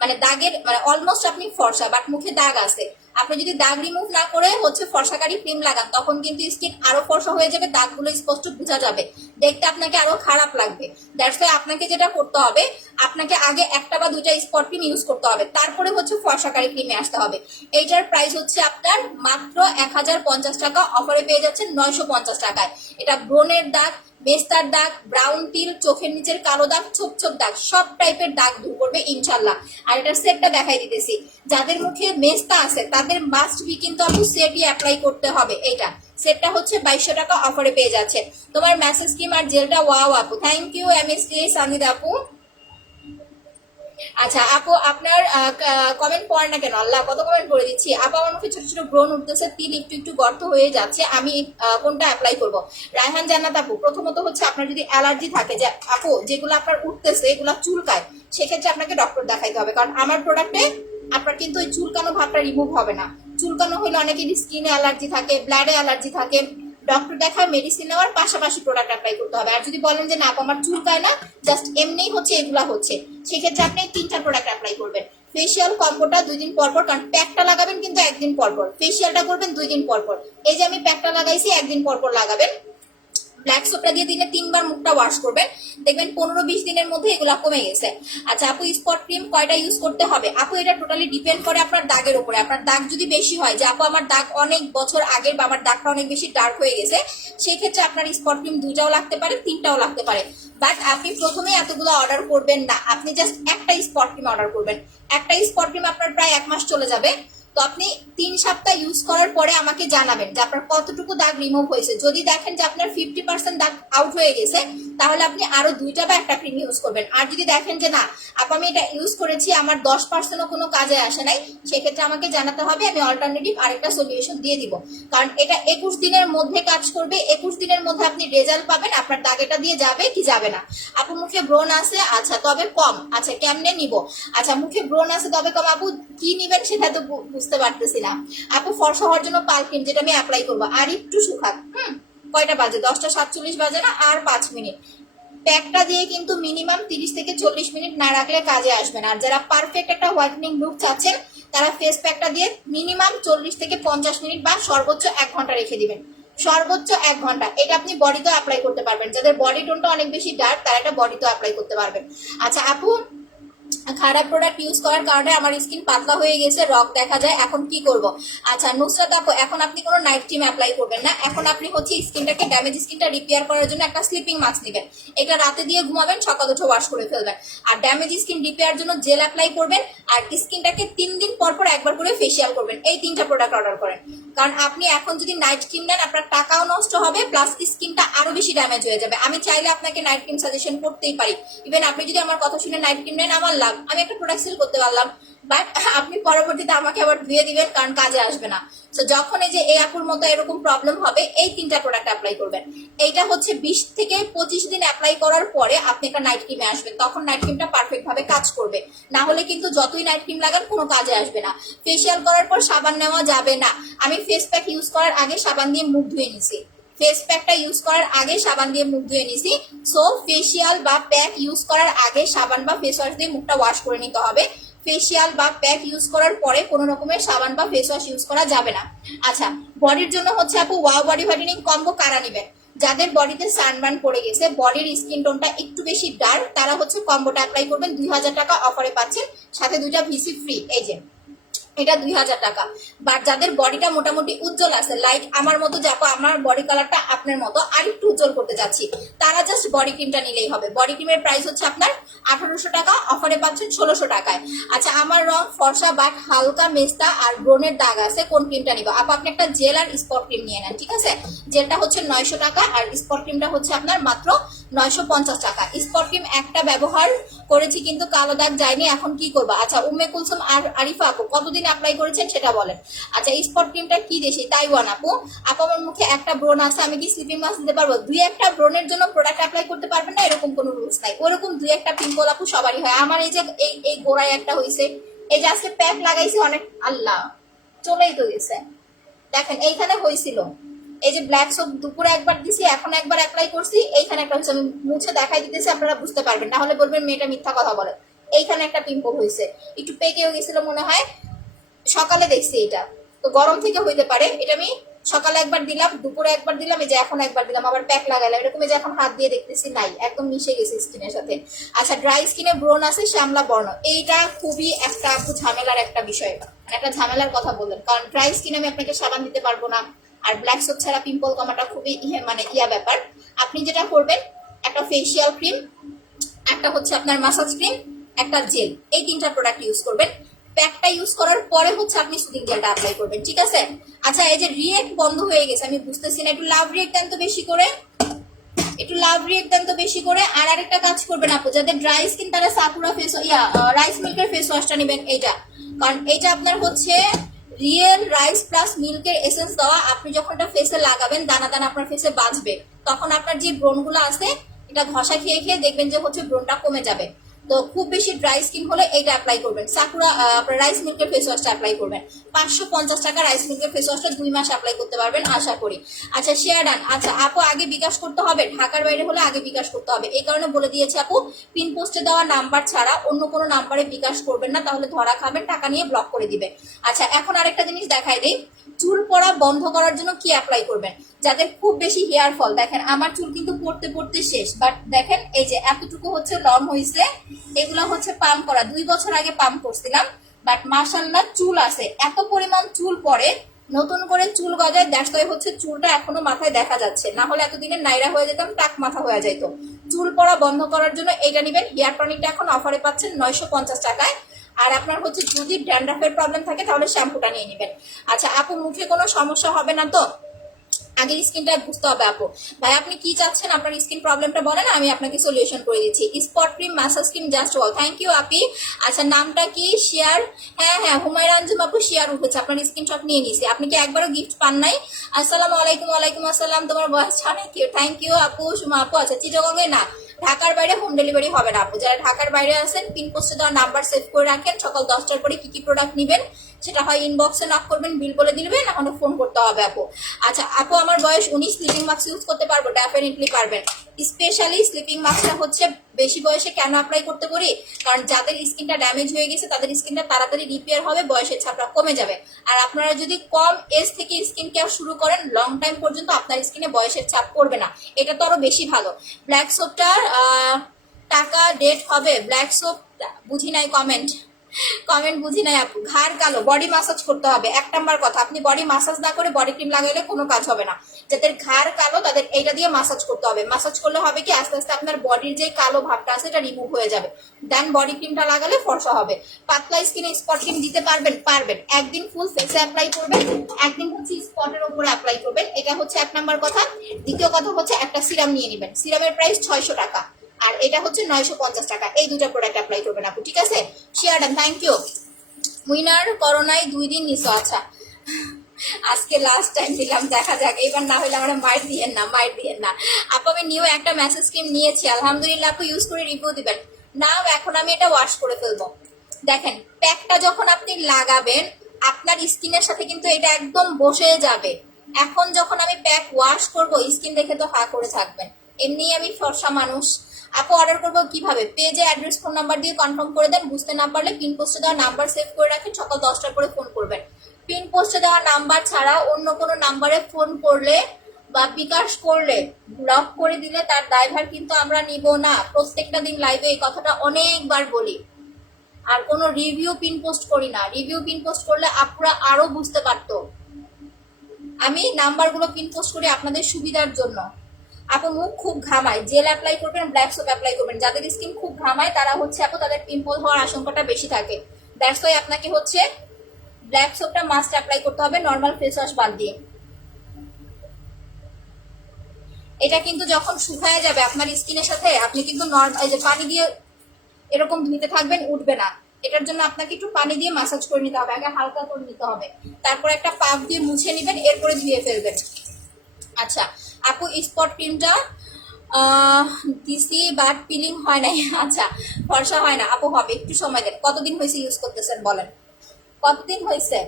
মানে দাগের মানে অলমোস্ট আপনি ফর্সা বাট মুখে দাগ আছে, আপনি যদি দাগ রিমুভ না করে হচ্ছে ফর্সাকারী ক্রিম লাগান তখন কিন্তু স্কিন আরো ফর্সা হয়ে যাবে, দাগগুলো স্পষ্ট বোঝা যাবে, দেখতে আপনাকে আরো খারাপ লাগবে। দ্যাটস ওয়াই আপনাকে যেটা করতে হবে, আপনাকে আগে একটা বা দুইটা স্পট ক্রিম ইউজ করতে হবে, তারপরে হচ্ছে ফর্সাকারী ক্রিমে আসতে হবে। এইটার প্রাইস হচ্ছে আপনার মাত্র 1050 টাকা, অফারে পেয়ে যাচ্ছেন 950 টাকায়। এটা ব্রণের দাগ, মেস্তার দাগ, ব্রাউন তিল, চোখের নিচের কালো দাগ, ছোপ ছোপ দাগ, সব টাইপের দাগ দূর করবে ইনশাল্লাহ। আর এটার সেটটা দেখাই দিতেছি, যাদের মুখে মেস্তা আছে তাদের মাস্ট বি কিন্তু আপু সেটই অ্যাপ্লাই করতে হবে। এইটা সেটটা হচ্ছে 2200 টাকা, অফারে পেয়ে যাচ্ছে। তোমার ম্যাসেজ ক্রিম আর জেলটা ওয়াও আপু, থ্যাংক ইউ এমএসটি সানিদ আপু। আচ্ছা আপু আপনার কমেন্ট পড়ে না কেন, আল্লাহ কত কমেন্ট করে দিচ্ছি। আপু আমার মুখে ছোট ছোট ব্রণ উঠতেছে, তিল একটু একটু গর্ত হয়ে যাচ্ছে, আমি কোনটা অ্যাপ্লাই করব? রায়হান জান্নাত আপু, প্রথমত হচ্ছে আপনার যদি অ্যালার্জি থাকে যে আপু যেগুলো আপনার উঠতেছে এগুলো চুলকায়, সেক্ষেত্রে আপনাকে ডক্টর দেখাইতে হবে, কারণ আমার প্রোডাক্টে আপনার কিন্তু ওই চুলকানো ভাবটা রিমুভ হবে না। চুলকানো হলে অনেকের স্কিনে অ্যালার্জি থাকে, ব্লাডে অ্যালার্জি থাকে, ডক্টর দেখায় মেডিসিন নেওয়ার পাশাপাশি প্রোডাক্ট অ্যাপ্লাই করতে হবে। আর যদি বলেন যে না আমার চুলকায় না, জাস্ট এমনিই হচ্ছে এগুলা হচ্ছে, সেক্ষেত্রে আপনি 3টা প্রোডাক্ট অ্যাপ্লাই করবেন। ফেসিয়াল কম্বোটা 2 দিন পর পর, কারণ প্যাকটা লাগাবেন কিন্তু 1 দিন পর পর, ফেসিয়ালটা করবেন 2 দিন পর পর। এই যে আমি প্যাকটা লাগাইছি 1 দিন পর পর লাগাবেন। ব্ল্যাক সোপটা দিয়ে দিনে 3 বার মুখটা ওয়াশ করবেন, দেখবেন 15-20 দিনের মধ্যে এগুলা কমে গেছে। আচ্ছা আপু স্পট ক্রিম কয়টা ইউজ করতে হবে? আপু এটা টোটালি ডিপেন্ড করে আপনার দাগের উপরে। আপনার দাগ যদি বেশি হয় যে আপু আমার দাগ অনেক বছর আগের বা আমার দাগটা অনেক বেশি ডার্ক হয়ে গেছে, সেই ক্ষেত্রে আপনার স্পট ক্রিম 2টাও লাগতে পারে, 3টাও লাগতে পারে। বাট আপনি প্রথমে এতগুলো অর্ডার করবেন না, আপনি জাস্ট একটা স্পট ক্রিম অর্ডার করবেন। একটা স্পট ক্রিম আপনার প্রায় 1 মাস চলে যাবে। তো আপনি 3 সপ্তাহ ইউজ করার পরে আমাকে জানাবেন যে আপনার কতটুকু দাগ রিমুভ হয়েছে। যদি দেখেন যে আপনার 50% দাগ আউট হয়ে গেছে, তাহলে আপনি আরো 2টা বা একটা ক্রিম ইউজ করবেন। আর যদি দেখেন যে না আপু আমি এটা ইউজ করেছি আমার 10%ও কোনো কাজে আসে নাই, সেক্ষেত্রে আমাকে জানাতে হবে, আমি অল্টারনেটিভ আরেকটা সলিউশন দিয়ে দিব। কারণ এটা 21 দিনের মধ্যে কাজ করবে, 21 দিনের মধ্যে আপনি রেজাল্ট পাবেন, আপনার দাগ এটা দিয়ে যাবে কি যাবে না। আপু মুখে ব্রণ আছে, আচ্ছা তবে কম, আচ্ছা কেমনে নিব? আচ্ছা মুখে ব্রণ আছে তবে কম, আপু কি নিবেন সেটা তো বুঝতে পারতেছি না। আপু ফর্সা হওয়ার জন্য পাল ক্রিম যেটা আমি অ্যাপ্লাই করবো, আর একটু শুকাক। কয়টা বাজে? 10টা 47 বাজে না, আর 5 মিনিট। প্যাকটা দিয়ে কিন্তু মিনিমাম 30 থেকে 40 মিনিট না রাখলে কাজে আসবে না। আর যারা পারফেক্ট একটা হোয়াইটেনিং লুক চাচ্ছেন তারা ফেস প্যাকটা দিয়ে মিনিমাম 40 থেকে 50 মিনিট বা সর্বোচ্চ 1 ঘন্টা রেখে দিবেন, সর্বোচ্চ 1 ঘন্টা। এটা আপনি বডিতেও অ্যাপ্লাই করতে পারবেন, যাদের বডি টোনটা অনেক বেশি ডার্ক তারা এটা বডিতেও অ্যাপ্লাই করতে পারবেন। আচ্ছা আপু খারাপ প্রোডাক্ট ইউজ করার কারণে আমার স্কিন পাতলা হয়ে গেছে, রক দেখা যায়, এখন কি করব? আচ্ছা নুসরাত আপু এখন আপনি কোনো নাইট ক্রিম অ্যাপ্লাই করবেন না, এখন আপনি হচ্ছে স্কিনটাকে ড্যামেজ স্কিনটা রিপেয়ার করার জন্য একটা স্লিপিং মাস্ক নেবেন, এটা রাতে দিয়ে ঘুমাবেন, সকাল উঠে ওয়াশ করে ফেলবেন। আর ড্যামেজ স্কিন রিপেয়ার জন্য জেল অ্যাপ্লাই করবেন, আর স্কিনটাকে 3 দিন পর পর একবার করে ফেসিয়াল করবেন। এই 3টা প্রোডাক্ট অর্ডার করেন, কারণ আপনি এখন যদি নাইট ক্রিম নেন আপনার টাকাও নষ্ট হবে, প্লাস স্কিনটা আরো বেশি ড্যামেজ হয়ে যাবে। আমি চাইলে আপনাকে নাইট ক্রিম সাজেশন করতেই পারি, ইভেন আপনি যদি আমার কথা শুনে নাইট ক্রিম নেন আমার লাভ, আমি একটা প্রোডাক্ট সেল করতে পারলাম, বাট আপনি পরবর্তীতে আমাকে আবার ধুয়ে দিবেন, কারণ কাজে আসবে না। তো যখন এই যে এই আপুর মতো এরকম প্রবলেম হবে এই 3টা প্রোডাক্ট অ্যাপ্লাই করবেন। এইটা হচ্ছে 20 থেকে 25 দিন অ্যাপ্লাই করার পরে আপনি একটা নাইট ক্রিমে আসবেন, তখন নাইট ক্রিমটা পারফেক্ট ভাবে কাজ করবে, না হলে কিন্তু যতই নাইট ক্রিম লাগান কোনো কাজে আসবে না। ফেসিয়াল করার পর সাবান নেওয়া যাবে না। আমি ফেস প্যাক ইউজ করার আগে সাবান দিয়ে মুখ ধুয়ে নিছি, ফেস প্যাকটা ইউজ করার আগে সাবান দিয়ে মুখ ধুয়ে নিছি। সো ফেসিয়াল বা প্যাক ইউজ করার আগে সাবান বা ফেস ওয়াশ দিয়ে মুখটা ওয়াশ করে নিতে হবে। ফেসিয়াল বা প্যাক ইউজ করার পরে কোনো রকমের সাবান বা ফেস ওয়াশ ইউজ করা যাবে না। আচ্ছা বডির জন্য হচ্ছে আপু ওয়াও বডি হোয়াইটেনিং কম্বো কারা নেবেন? যাদের বডিতে সানবার্ন পড়ে গেছে, বডির স্কিন টোনটা একটু বেশি ডার্ক, তারা হচ্ছে কম্বোটা অ্যাপ্লাই করবেন। 2000 টাকা অফারে পাচ্ছেন, সাথে 2টা ভিসি ফ্রি। এই যে এটা 2000 টাকা। বাট যাদের বডিটা মোটামুটি উজ্জ্বল আছে, লাইক আমার মতো, যাবো আমার বডি কালারটা আপনার মতো আর একটু উজ্জ্বল করতে যাচ্ছি, তারা জাস্ট বডি ক্রিমটা নিলেই হবে। বডি ক্রিমের প্রাইস হচ্ছে আপনার 1800 টাকা, অফারে পাচ্ছেন 1600 টাকায়। আচ্ছা আমার রং ফর্সা বাট হালকা মেস্তা আর ব্রণের দাগ আছে, কোন ক্রিমটা নিব? আপনি একটা জেল আর স্পট ক্রিম নিয়ে নেন, ঠিক আছে? জেলটা হচ্ছে 900 টাকা আর স্পট ক্রিমটা হচ্ছে আপনার মাত্র 950 টাকা। স্পট ক্রিম একটা ব্যবহার করেছি কিন্তু কালো দাগ যায়নি, এখন কি করবো? আচ্ছা উম্মে কুলসুম আর আরিফা আপু কতদিন অ্যাপ্লাই করেছেন সেটা বলেন। আচ্ছা স্পট ক্রিমটা কি দেশি? তাইওয়ান আপু। আপু আমার মুখে একটা ব্রণ আছে, আমি কি স্লিপিং মাস্ক দিতে পারবো? দুই একটা ব্রণের জন্য প্রোডাক্ট অ্যাপ্লাই করতে পারবেন না এরকম কোনো রুলস নাই, ওরকম দুই একটা পিম্পল আপু সবারই হয়। আমার এই যে এই গোড়ায় একটা হয়েছে, এই যে আজকে প্যাক লাগাইছি অনেক, আল্লাহ চলেই তো গেছে, দেখেন এইখানে হয়েছিল। এই যে ব্ল্যাক সোপ দুপুরে একবার দিছি, এখন একবার অ্যাপ্লাই করছি, এইখানে একটা হয়েছে, আমি মুছে দেখাই দিতেছি আপনারা বুঝতে পারবেন, না হলে বলবেন মেয়েটা মিথ্যা কথা বলে। এইখানে একটা পিম্পল হয়েছে, একটু পেকেও গেছিল মনে হয়, সকালে দেখছি এটা, তো গরম থেকে হইতে পারে। এটা আমি সকালে একবার দিলাম, দুপুরে একবার দিলাম, এই যে এখন একবার দিলাম, আবার প্যাক লাগালাম, এরকম যে এখন হাত দিয়ে দেখতেছি নাই, একদম মিশে গেছে স্কিনের সাথে। আচ্ছা ড্রাই স্কিনে ব্রণ আছে শ্যামলা বর্ণ, এইটা খুবই একটা ঝামেলার একটা বিষয়, মানে একটা ঝামেলার কথা বললেন, কারণ ড্রাই স্কিনে আমি আপনাকে সাবান দিতে পারবো না, আর ব্ল্যাক সোপ ছাড়া পিম্পল কমাটা খুবই মানে ব্যাপার। আপনি যেটা করবেন, একটা ফেসিয়াল ক্রিম, একটা হচ্ছে আপনার মাসাজ ক্রিম, একটা জেল, এই তিনটা প্রোডাক্ট ইউজ করবেন। প্যাকটা ইউজ করার পরে হচ্ছে আপনি সুদিং জেলটা অ্যাপ্লাই করবেন, ঠিক আছে? আচ্ছা এই যে রিয়েক্ট বন্ধ হয়ে গেছে, আমি বুঝতেছি না, একটু লাভ রিয়েক্ট দেন তো বেশি করে, একটু লাভ রিয়েক্ট দেন তো বেশি করে। আর আরেকটা কাজ করবেন আপু, যাদের ড্রাই স্কিন তারা সাকুরা ফেস রাইস মিল্কের ফেস ওয়াশটা নেবেন, এইটা, কারণ এটা আপনার হচ্ছে রিয়েল রাইস প্লাস মিল্কের এসেন্স দেওয়া। আপনি যখন এটা ফেসে লাগাবেন, দানা দানা আপনার ফেসে বাঁচবে, তখন আপনার যে ব্রণগুলো আছে এটা ঘষা খেয়ে খেয়ে দেখবেন যে হচ্ছে ব্রণটা কমে যাবে। তো খুব বেশি ড্রাই স্কিন হলে এইটা অ্যাপ্লাই করবেন, সাকুরা আপনার রাইস মিল্কের ফেস ওয়াশটা অ্যাপ্লাই করবেন। 550 টাকা রাইস মিল্কের ফেস ওয়াশটা 2 মাস অ্যাপ্লাই করতে পারবেন আশা করি। আচ্ছা শেয়ার ডান। আচ্ছা আপু আগে বিকাশ করতে হবে, ঢাকার বাইরে হলে আগে বিকাশ করতে হবে, এই কারণে বলে দিয়েছি আপু, পিন পোস্টে দেওয়া নাম্বার ছাড়া অন্য কোনো নাম্বারে বিকাশ করবেন না, তাহলে ধরা খাবেন, টাকা নিয়ে ব্লক করে দিবে। আচ্ছা এখন আরেকটা জিনিস দেখাই দিই, চুল পড়া বন্ধ করার জন্য কি অ্যাপ্লাই করবেন? যাদের খুব বেশি হেয়ার ফল, দেখেন আমার চুল কিন্তু পড়তে পড়তে শেষ, বাট দেখেন এই যে এতটুকু হচ্ছে লং হয়েছে, এগুলো হচ্ছে পাম্প করা, 2 বছর আগে পাম্প করছিলাম, বাট মাশাআল্লাহ চুল আছে, এত পরিমাণ চুল পড়ে, নতুন করে চুল গজায়, দ্যাটস হচ্ছে চুলটা এখনো মাথায় দেখা যাচ্ছে, না হলে এতদিনের নাইরা হয়ে যেতাম, টাক মাথা হয়ে যাইতো। চুল পড়া বন্ধ করার জন্য এইটা নেবেন, হেয়ার টনিকটা এখন অফারে পাচ্ছেন 950 টাকায়। আর আপনার হচ্ছে যদি ড্যান্ড্রাফের প্রবলেম থাকে তাহলে শ্যাম্পুটা নিয়ে নেবেন। আচ্ছা আপু মুখে কোনো সমস্যা হবে না তো? আগের স্কিনটা বুঝতে হবে আপু। ভাই আপনি কি চাচ্ছেন, আপনার স্কিন প্রবলেমটা বলেন, আমি আপনাকে সলিউশন করে দিচ্ছি। Spot cream, massage cream, just wall. Thank you আপি। আচ্ছা নামটা কি? শেয়ার। হ্যাঁ হ্যাঁ হুমায়রা আঞ্জুম আপু শেয়ার উঠেছে, আপনার স্ক্রিনশট নিয়ে নিছি। আপনি কি একবারও গিফট পান নাই? আসসালামু আলাইকুম। ওয়ালাইকুম আসসালাম, তোমার বয়স ছাড়ে কি? থ্যাংক ইউ আপু। সুমা আপু আচ্ছা চিটাগঙ্গে না, ঢাকার বাইরে হোম ডেলিভারি হবে না আপু। যারা ঢাকার বাইরে আছেন পিন পোস্টে দেওয়া নাম্বার সেভ করে রাখেন, সকাল 10টার পরে কি কি প্রোডাক্ট নেবেন সেটা হয় ইনবক্সে নক করবেন, বিল বলে দিবেন, এখন ফোন করতে হবে আপু। আচ্ছা আপু আমার বয়স 19, স্লিপিং মাস্ক ইউজ করতে পারবো? ডেফিনেটলি পারবেন। স্পেশালি স্লিপিং মাস্কটা হচ্ছে বেশি বয়সে কেন অ্যাপ্লাই করতে পারি, কারণ যাদের স্কিনটা ড্যামেজ হয়ে গেছে তাদের স্কিনটা তাড়াতাড়ি রিপেয়ার হবে, বয়সের ছাপটা কমে যাবে। আর আপনারা যদি কম এজ থেকে স্কিন কেয়ার শুরু করেন, লং টাইম পর্যন্ত আপনার স্কিনে বয়সের ছাপ পড়বে না, এটা তো আরো বেশি ভালো। ব্ল্যাক সোপটার টাকা ডেট হবে? ব্ল্যাক সোপ বুঝি নাই, কমেন্ট বুঝি নাই আপু। ঘাড় কালো, বডি মাসাজ করতে হবে, 1 নাম্বার কথা। আপনি বডি মাসাজ না করে বডি ক্রিম লাগাইলে কোনো কাজ হবে না। যাদের ঘাড় কালো তাদের এইটা দিয়ে মাসাজ করতে হবে। মাসাজ করলে হবে কি, আস্তে আস্তে আপনার বডির যে কালো ভাবটা আছে এটা রিমুভ হয়ে যাবে, দেন বডি ক্রিমটা লাগালে ফর্সা হবে। পাতলা স্কিনে স্পট ক্রিম দিতে পারবেন? পারবেন। একদিন ফুল ফেসে অ্যাপ্লাই করবেন, একদিন হচ্ছে স্পটের উপরে অ্যাপ্লাই করবেন, এটা হচ্ছে 1 নাম্বার কথা। দ্বিতীয় কথা হচ্ছে একটা সিরাম নিয়ে নেবেন, সিরামের প্রাইস 600 টাকা, আর এটা হচ্ছে 950 টাকা। এই দুটো প্রোডাক্ট অ্যাপ্লাই করবেন আপু, ঠিক আছে? Share done, thank you. Winner করোনায় 2 দিন নিছো? আচ্ছা আজকে লাস্ট টাইম দিলাম, দেখা যাক, এবার না হলে আমরা মাইর দিয়েন না। আপু আমি নিউ একটা মেসেজ ক্রিম নিয়েছি, আলহামদুলিল্লাহ। আপু ইউজ করে রিভিউ দিবেন? না এখন আমি এটা ওয়াশ করে ফেলবো। দেখেন প্যাকটা যখন আপনি লাগাবেন আপনার স্কিনের সাথে কিন্তু এটা একদম বসে যাবে। এখন যখন আমি প্যাক ওয়াশ করবো, স্কিন দেখে তো হা করে থাকবেন, এমনি আমি ফর্সা মানুষ। আপু অর্ডার করবো কিভাবে? পেজে অ্যাড্রেস ফোন নাম্বার দিয়ে কনফার্ম করে দেন, বুঝতে না পারলে পিন পোস্টে দেওয়া নাম্বার সেভ করে রাখেন, সকাল 10টার পরে ফোন করবেন। পিন পোস্টে দেওয়া নাম্বার ছাড়া অন্য কোনো নাম্বারে ফোন করলে বা বিকাশ করলে ব্লক করে দিলে তার দায়ভার কিন্তু আমরা নিব না। প্রত্যেকটা দিন লাইভে এই কথাটা অনেকবার বলি। আর কোনো রিভিউ পিন পোস্ট করি না, রিভিউ পিন পোস্ট করলে আপনারা আরো বুঝতে পারতো। আমি নাম্বারগুলো পিন পোস্ট করি আপনাদের সুবিধার জন্য। আপু মুখ খুব ঘামায়, জেল অ্যাপ্লাই করবেন, ব্ল্যাক সোপ অ্যাপ্লাই করবেন। যাদের স্কিন খুব ঘামায় তারা হচ্ছে আপু তাদের পিম্পল হওয়ার আশঙ্কাটা বেশি থাকে, দ্যাটস ওয়াই আপনাকে হচ্ছে ব্ল্যাক সোপটা মাস্ট অ্যাপ্লাই করতে হবে নর্মাল ফেস ওয়াশ বাদ দিয়ে। এটা কিন্তু যখন শুকায় যাবে আপনার স্কিনের সাথে, আপনি কিন্তু নর্মাল এই যে পানি দিয়ে এরকম ধুইতে থাকবেন, উঠবে না। এটার জন্য আপনাকে একটু পানি দিয়ে মাসাজ করে নিতে হবে, আগে হালকা করে নিতে হবে, তারপর একটা পাক দিয়ে মুছে নেবেন, এরপরে ধুয়ে ফেলবেন। আচ্ছা আপু স্পট ক্রিমটা দিছি বাট পিলিং হয় নাই। আচ্ছা ফর্সা হয় না আপু, হবে, একটু সময় দেন। কতদিন হয়েছে ইউজ করতেছেন বলেন, কতদিন হয়েছে?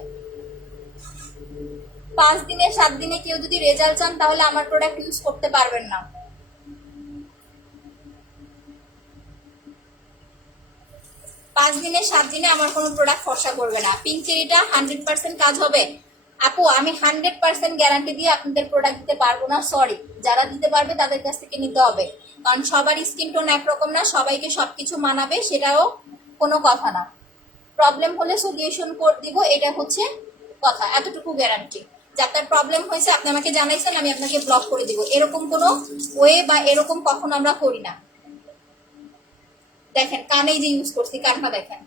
5 দিনে 7 দিনে কেউ যদি রেজাল্ট চান তাহলে আমার প্রোডাক্ট ইউজ করতে পারবেন না। 5 দিনে 7 দিনে আমার কোনো প্রোডাক্ট ফর্সা করবে না। পিঙ্ক চেরিটা 100% কাজ হবে আপু, আমি 100% গ্যারান্টি দিয়ে আপনাদের প্রোডাক্ট দিতে পারবো না, সরি। যারা দিতে পারবে তাদের কাছ থেকে নিতে হবে, কারণ সবার স্কিন টোন একরকম না, সবাইকে সবকিছু মানাবে সেটাও কোনো কথা না। প্রবলেম হলে সলিউশন করে দিব, এটা হচ্ছে কথা, এতটুকু গ্যারান্টি। যে আপনার প্রবলেম হয়েছে, আপনি আমাকে জানাইছেন, আমি আপনাকে ব্লক করে দিব, এরকম কোনো ওয়ে বা এরকম কখনো আমরা করি না। দেখেন কানেই যে ইউজ করছি, কানটা দেখেন।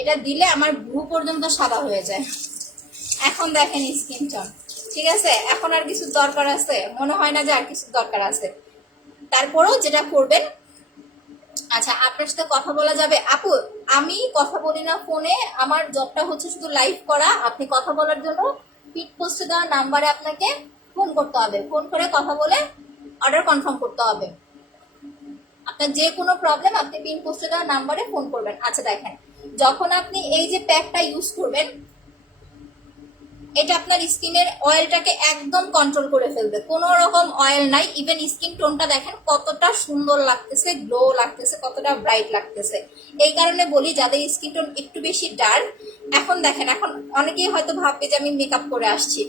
এটা দিলে আমার ভ্রু পর্যন্ত সাদা হয়ে যায়। এখন দেখেন স্কিন টোন ঠিক আছে, এখন আর কিছু দরকার আছে? মনে হয় না যে আর কিছু দরকার আছে। তারপরেও যেটা করবেন, আচ্ছা আপনার সাথে কথা বলা যাবে আপু? আমি কথা বলি না ফোনে, আমার জবটা হচ্ছে শুধু লাইভ করা। আপনি কথা বলার জন্য পিক পোস্টে দেওয়া নাম্বারে আপনাকে ফোন করতে হবে, ফোন করে কথা বলে অর্ডার কনফার্ম করতে হবে। আপনার যে কোনো প্রবলেম আপনি পিন পোস্টে দেওয়া নাম্বারে ফোন করবেন। আচ্ছা দেখেন, যখন আপনি এই যে প্যাকটা ইউজ করবেন, এটা আপনার স্কিনের অয়েলটাকে একদম কন্ট্রোল করে ফেলবে, কোনো রকম অয়েল নাই। ইভেন স্কিন টোনটা দেখেন কতটা সুন্দর লাগতেছে, গ্লো লাগতেছে, কতটা ব্রাইট লাগতেছে। এই কারণে বলি যাদের স্কিন টোন একটু বেশি ডার্ক, এখন দেখেন, এখন অনেকেই হয়তো ভাববে যে আমি মেকআপ করে আসছি,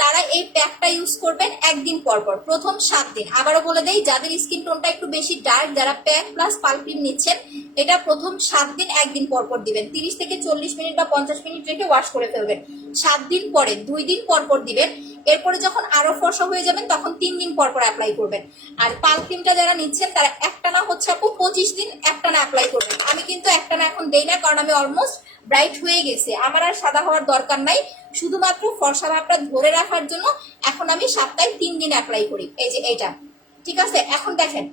তারা এই প্যাকটা ইউজ করবেন একদিন পর পর, প্রথম 7 দিন। আবারও বলে দেই, যাদের স্কিন টোনটা একটু বেশি ডার্ক, যারা প্যাক প্লাস পালক্রিম নিচ্ছেন, এটা প্রথম 7 দিন একদিন পর পর দিবেন। 30 থেকে 40 মিনিট বা 50 মিনিট রেখে ওয়াশ করে ফেলবেন। 7 দিন পরে 2 দিন পর পর দিবেন। এরপরে যখন আরো ফর্সা হয়ে যাবেন তখন 3 দিন পর পর অ্যাপ্লাই করবেন। আর পালক্রিমটা যারা নিচ্ছেন তারা একটানা হচ্ছে আপু 25 দিন একটানা অ্যাপ্লাই করবেন। আমি কিন্তু একটানা এখন দেই না, কারণ আমি অলমোস্ট ব্রাইট হয়ে গেছে, আমার আর সাদা হওয়ার দরকার নাই। শুধুমাত্র ফর্সা ভাবটা ধরে রাখার জন্য এখন আমি সপ্তাহে 3 দিন অ্যাপ্লাই করি, এই যে এইটা। ঠিক আছে, এখন দেখেন,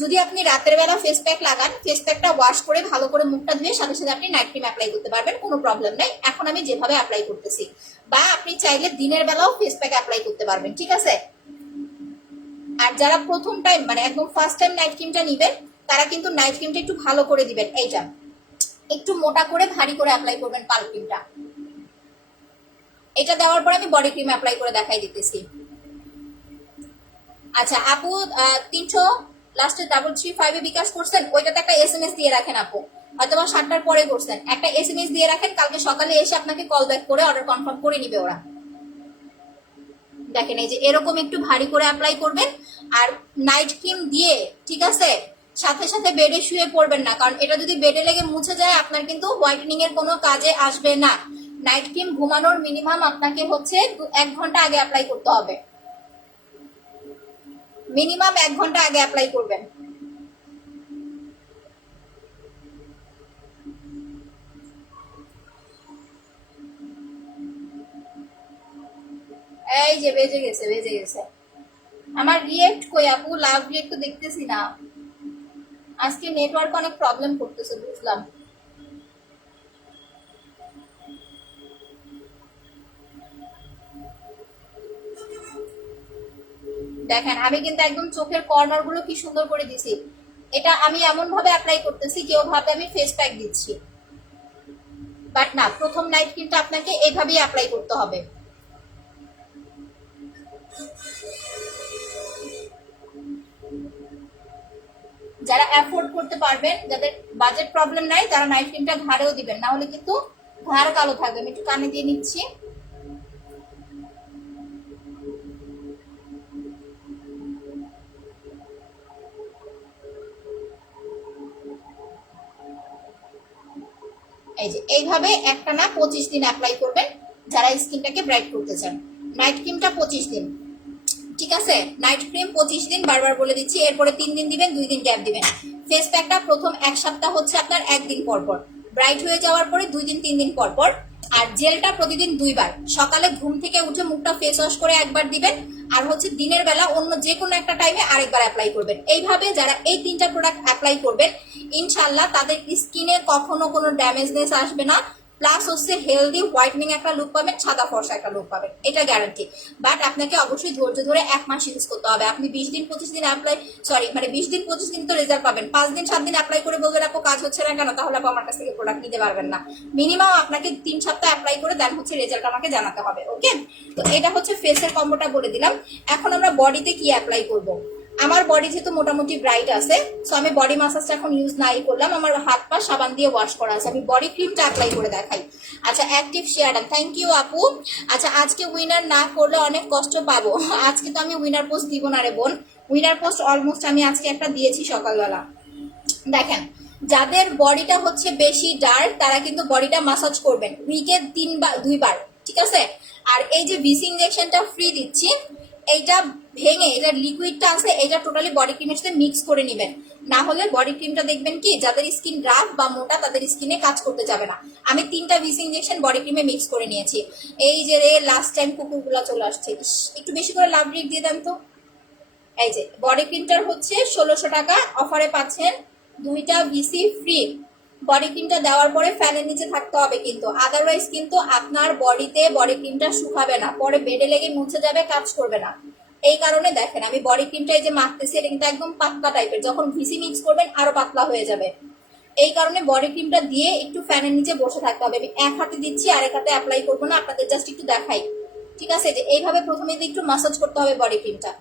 যদি আপনি রাতের বেলা ফেস প্যাক লাগান, ফেস প্যাকটা ওয়াশ করে ভালো করে মুখটা ধুয়ে সাথে সাথে আপনি নাইট ক্রিম অ্যাপ্লাই করতে পারবেন, কোনো প্রবলেম নাই। এখন আমি যেভাবে অ্যাপ্লাই করতেছি, বা আপনি চাইলে দিনের বেলাও ফেস প্যাক অ্যাপ্লাই করতে পারবেন, ঠিক আছে। আর যারা প্রথম টাইম মানে একদম ফার্স্ট টাইম নাইট ক্রিমটা নিবেন, তারা কিন্তু নাইট ক্রিমটা একটু ভালো করে দিবেন, এইটা একটু মোটা করে ভারী করে অ্যাপ্লাই করবেন পাল ক্রিমটা। এটা দেওয়ার পর আমি বডি ক্রিম অ্যাপ্লাই করে দেখাই দিতেছি। আচ্ছা আপু 300 লাস্টে 335 বিকাশ করছেন, ওইটাতে একটা SMS দিয়ে রাখেন আপু, হয়তো বা 7টার পরে করছেন, একটা SMS দিয়ে রাখেন, কালকে সকালে এসে আপনাকে কল ব্যাক করে অর্ডার কনফার্ম করে নিবে ওরা। দেখেন এই যে এরকম একটু ভারী করে অ্যাপ্লাই করবেন, আর নাইট ক্রিম দিয়ে, ঠিক আছে, সাথে সাথে বেডে শুয়ে পড়বেন না, কারণ এটা যদি বেডে লেগে মুছে যায় আপনার কিন্তু হোয়াইটেনিং এর কোনো কাজে আসবে না। নাইট ক্রিম ঘুমানোর মিনিমাম আপনাকে হচ্ছে 1 ঘন্টা আগে অ্যাপ্লাই করতে হবে, মিনিমাম 1 ঘন্টা আগে অ্যাপ্লাই করবেন। এই যে বেজে গেছে, বেজে গেছে। আমার রিয়েক্ট কই আপু? লাভ রিয়েক্ট তো দেখতেছি না, আজকে নেটওয়ার্ক অনেক প্রবলেম করতেছে, বুঝলাম। দেখেন আমি কিন্তু একদম চোখের কর্নার গুলো কি সুন্দর করে দিছি। এটা আমি এমন ভাবে অ্যাপ্লাই করতেছি, কেউ ভাবে আমি ফেস প্যাক দিচ্ছি, বাট না, প্রথম নাইট কিন্তু আপনাকে এইভাবেই অ্যাপ্লাই করতে হবে। যারা অ্যাফোর্ড করতে পারবেন, যাদের বাজেট প্রবলেম নাই, তারা নাইট ক্রিমটা ঘাড়েও দিবেন, না হলে কিন্তু ঘাড় কালো থাকবে। আমি একটু কানে দিয়ে নিচ্ছি। এই যে এইভাবে একটা না 25 দিন অ্যাপ্লাই করবেন, যারা স্কিনটাকে ব্রাইট করতে চান। নাইট ক্রিমটা 25 দিন, ঠিক আছে? নাইট ক্রিম 25 দিন, বারবার বলে দিচ্ছি। এরপরে 3 দিন দিবেন, 2 দিন গ্যাপ দিবেন। ফেস প্যাকটা প্রথম 1 সপ্তাহ হচ্ছে আপনার 1 দিন পর পর, ব্রাইট হয়ে যাওয়ার পরে 2 দিন 3 দিন পর পর। আর জেলটা প্রতিদিন 2বার, সকালে ঘুম থেকে উঠে মুখটা ফেস ওয়াশ করে একবার দিবেন, আর হচ্ছে দিনের বেলা অন্য যে কোনো একটা টাইমে আরেকবার অ্যাপ্লাই করবেন। এইভাবে যারা এই 3টা প্রোডাক্ট অ্যাপ্লাই করবেন, ইনশাল্লাহ তাদের স্কিনে কখনো কোনো ড্যামেজনেস আসবে না, প্লাস হচ্ছে হেলদি হোয়াইটনিং একটা লুক পাবেন, সাদা ফর্সা একটা লুক পাবেন, এটা গ্যারান্টি। বাট আপনাকে অবশ্যই ধৈর্য ধরে 1 মাস ইউজ করতে হবে। আপনি 20 দিন 25 দিন অ্যাপ্লাই, সরি মানে 20 দিন 25 দিন তো রেজাল্ট পাবেন, 5 দিন 7 দিন অ্যাপ্লাই করে বলবেন আপু কাজ হচ্ছে না কেন, তাহলে আপু আমার কাছ থেকে প্রোডাক্ট নিতে পারবেন না। মিনিমাম আপনাকে 3 সপ্তাহ অ্যাপ্লাই করে দেন হচ্ছে রেজাল্ট আমাকে জানাতে হবে। ওকে, তো এটা হচ্ছে ফেসের কম্বোটা বলে দিলাম। এখন আমরা বডিতে কি অ্যাপ্লাই করব। আমার বডি যেহেতু মোটামুটি ব্রাইট আছে, সো আমি বডি মাসাজটা এখন ইউজ নাই করলাম, আমার হাত পা সাবান দিয়ে ওয়াশ করা আছে। আমি বডি ক্রিমটা অ্যাপ্লাই করে দেখাই। আচ্ছা, অ্যাক্টিভ শেয়ারডান, থ্যাংক ইউ আপু। আচ্ছা, আজকে উইনার না করলে অনেক কষ্ট পাবো। আজকে তো আমি উইনার পোস্ট দিব না রে বোন, উইনার পোস্ট অলমোস্ট আমি আজকে একটা দিয়েছি সকালবেলা। দেখেন, যাদের বডিটা হচ্ছে বেশি ডার্ক তারা কিন্তু বডিটা মাসাজ করবেন উইকে 2বার, ঠিক আছে? আর এই যে ভিসি ইনজেকশনটা ফ্রি দিচ্ছি, এইটা ভেঙে এটার লিকুইডটা আছে এটা টোটালি বডি ক্রিমের সাথে মিক্স করে নেবেন। না হলে বডি ক্রিমটা দেখবেন কি যাদের স্কিন রাফ বা মোটা তাদের স্কিনে কাজ করতে যাবে না। আমি 3টা ভিসি ইনজেকশন বডি ক্রিমে মিক্স করে নিয়েছি। এই যে রে লাস্ট টাইম কুকুরগুলা চলে আসছে, একটু বেশি করে লাভ রেট দিয়ে দেন তো। এই যে বডি ক্রিমটার হচ্ছে 1600 টাকা অফারে পাচ্ছেন, 2টা ভিসি ফ্রি। বডি ক্রিমটা দেওয়ার পরে ফ্যানের নিচে থাকতে হবে কিন্তু, আদারওয়াইজ কিন্তু আপনার বডিতে বডি ক্রিমটা শুকাবে না, পরে বেডে লেগে মুছে যাবে, কাজ করবে না। এই কারণে দেখেন আমি বডি ক্রিমটা এই যে মাখতেছি, এটা কিন্তু একদম পাতলা টাইপের, যখন ভিসি মিক্স করবেন আরো পাতলা হয়ে যাবে। এই কারণে বডি ক্রিমটা দিয়ে একটু ফ্যানের নিচে বসে থাকতে হবে। আমি এক হাতে দিচ্ছি, আরেক হাতে অ্যাপ্লাই করবো না, আপনাদের জাস্ট একটু দেখাই, ঠিক আছে? যে এইভাবে প্রথমে একটু মাসাজ করতে হবে বডি ক্রিমটা।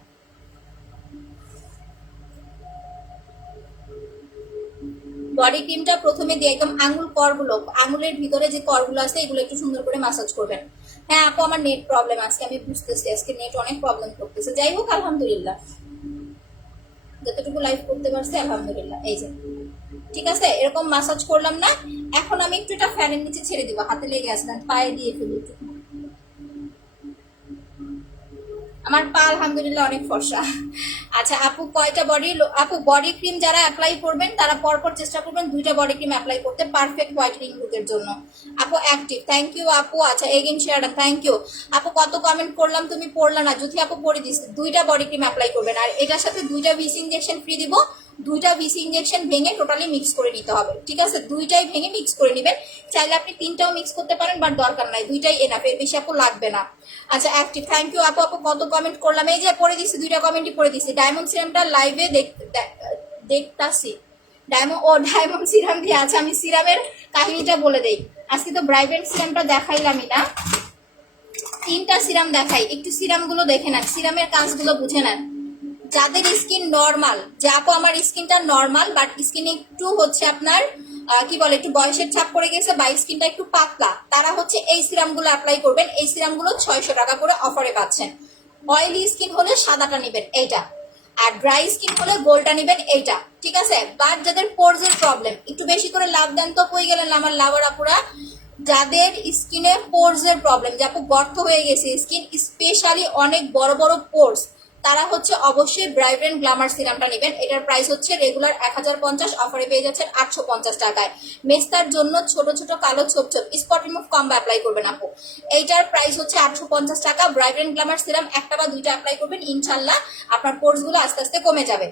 বডি ক্রিমটা প্রথমে দিয়ে একদম আঙুল করগুলো, আঙুলের ভিতরে যে করগুলো আছে এগুলো একটু সুন্দর করে মাসাজ করবেন। হ্যাঁ আপু, আমার নেট প্রবলেম আজকে, আমি বুঝতেছি আজকে নেট অনেক প্রবলেম করতেছে। যাই হোক, আলহামদুলিল্লাহ যতটুকু লাইভ করতে পারছি আলহামদুলিল্লাহ। এই যে ঠিক আছে, এরকম মাসাজ করলাম না। এখন আমি একটু এটা ফ্যানের নিচে ছেড়ে দিব, হাতে লেগে আসলাম, পায়ে দিয়ে ফেলি একটু। আমার পা আলহামদুলিল্লাহ অনেক ফর্সা। আচ্ছা আপু, কয়টা বডি, আপু বডি ক্রিম যারা অ্যাপ্লাই করবেন তারা পরপর চেষ্টা করবেন 2টা বডি ক্রিম অ্যাপ্লাই করতে পারফেক্ট হোয়াইটেনিং লুকের জন্য। আপু অ্যাক্টিভ, থ্যাংক ইউ আপু। আচ্ছা এগেন শেয়ার, থ্যাংক ইউ আপু। কত কমেন্ট করলাম তুমি পড়লা না, যদি আপু পড়ে দিস। 2টা বডি ক্রিম অ্যাপ্লাই করবেন, আর এটার সাথে 2টা ভিসি ইনজেকশন ফ্রি দিব। 2টা ভিসি ইনজেকশন ভেঙে টোটালি মিক্স করে নিতে হবে, ঠিক আছে? 2টাই ভেঙে মিক্স করে নেবেন। চাইলে আপনি 3টাও মিক্স করতে পারেন, বাট দরকার নাই, 2টাই এনাফ, এর বেশি আপু লাগবে না। আচ্ছা অ্যাক্টিভ, থ্যাংক ইউ আপু। আপু কত কমেন্ট করলাম, এই যে পড়ে দিচ্ছি, 2টা কমেন্টই পড়ে দিচ্ছি। ডায়মন্ড সিরামটা লাইভে দেখতাছি। ডায়মন্ড সিরাম দিয়ে আছে, আমি সিরামের কাহিনীটা বলে দেই। আজকে তো ব্রাইডেন্ট সিরামটা দেখাইলামই না, 3টা সিরাম দেখাই, একটু সিরামগুলো দেখে নেন, সিরামের কাজগুলো বুঝে নেন। যাদের স্কিন নর্মাল, যে আপু আমার স্কিনটা নর্মাল বাট স্কিনে একটু হচ্ছে আপনার কি বলে একটু বয়সের ছাপ পড়ে গেছে বা স্কিনটা একটু পাতলা, তারা হচ্ছে এই সিরামগুলো অ্যাপ্লাই করবেন। এই সিরামগুলো 600 টাকা করে অফারে পাচ্ছেন। অয়েলি স্কিন হলে সাদাটা নেবেন এইটা, আর ড্রাই স্কিন হলে গোলটা নেবেন এইটা, ঠিক আছে? বাট যাদের পোরসের প্রবলেম, একটু বেশি করে লাভ দেন তো, কই গেলেন আমার লাভার আপুরা? যাদের স্কিনে পোরসের প্রবলেম, যে আপু গর্ত হয়ে গেছে স্কিন, স্পেশালি অনেক বড় বড় পোরস, তারা হচ্ছে অবশ্যই ব্রাইডেন্ট গ্ল্যামার সিরামটা নেবেন। এটার প্রাইস হচ্ছে রেগুলার 1050, অফারে পেয়ে যাচ্ছেন 850 টাকায়। মেস্তার জন্য ছোট ছোট কালো ছোপ ছোপ স্পট রিমুভ কম্বো অ্যাপ্লাই করবেন আপু। এইটার প্রাইস হচ্ছে 850 টাকা। ব্রাইডেন্ট গ্ল্যামার সিরাম একটা বা 2টা অ্যাপ্লাই করবেন, ইনশাল্লাহ আপনার পোর্সগুলো আস্তে আস্তে কমে যাবে।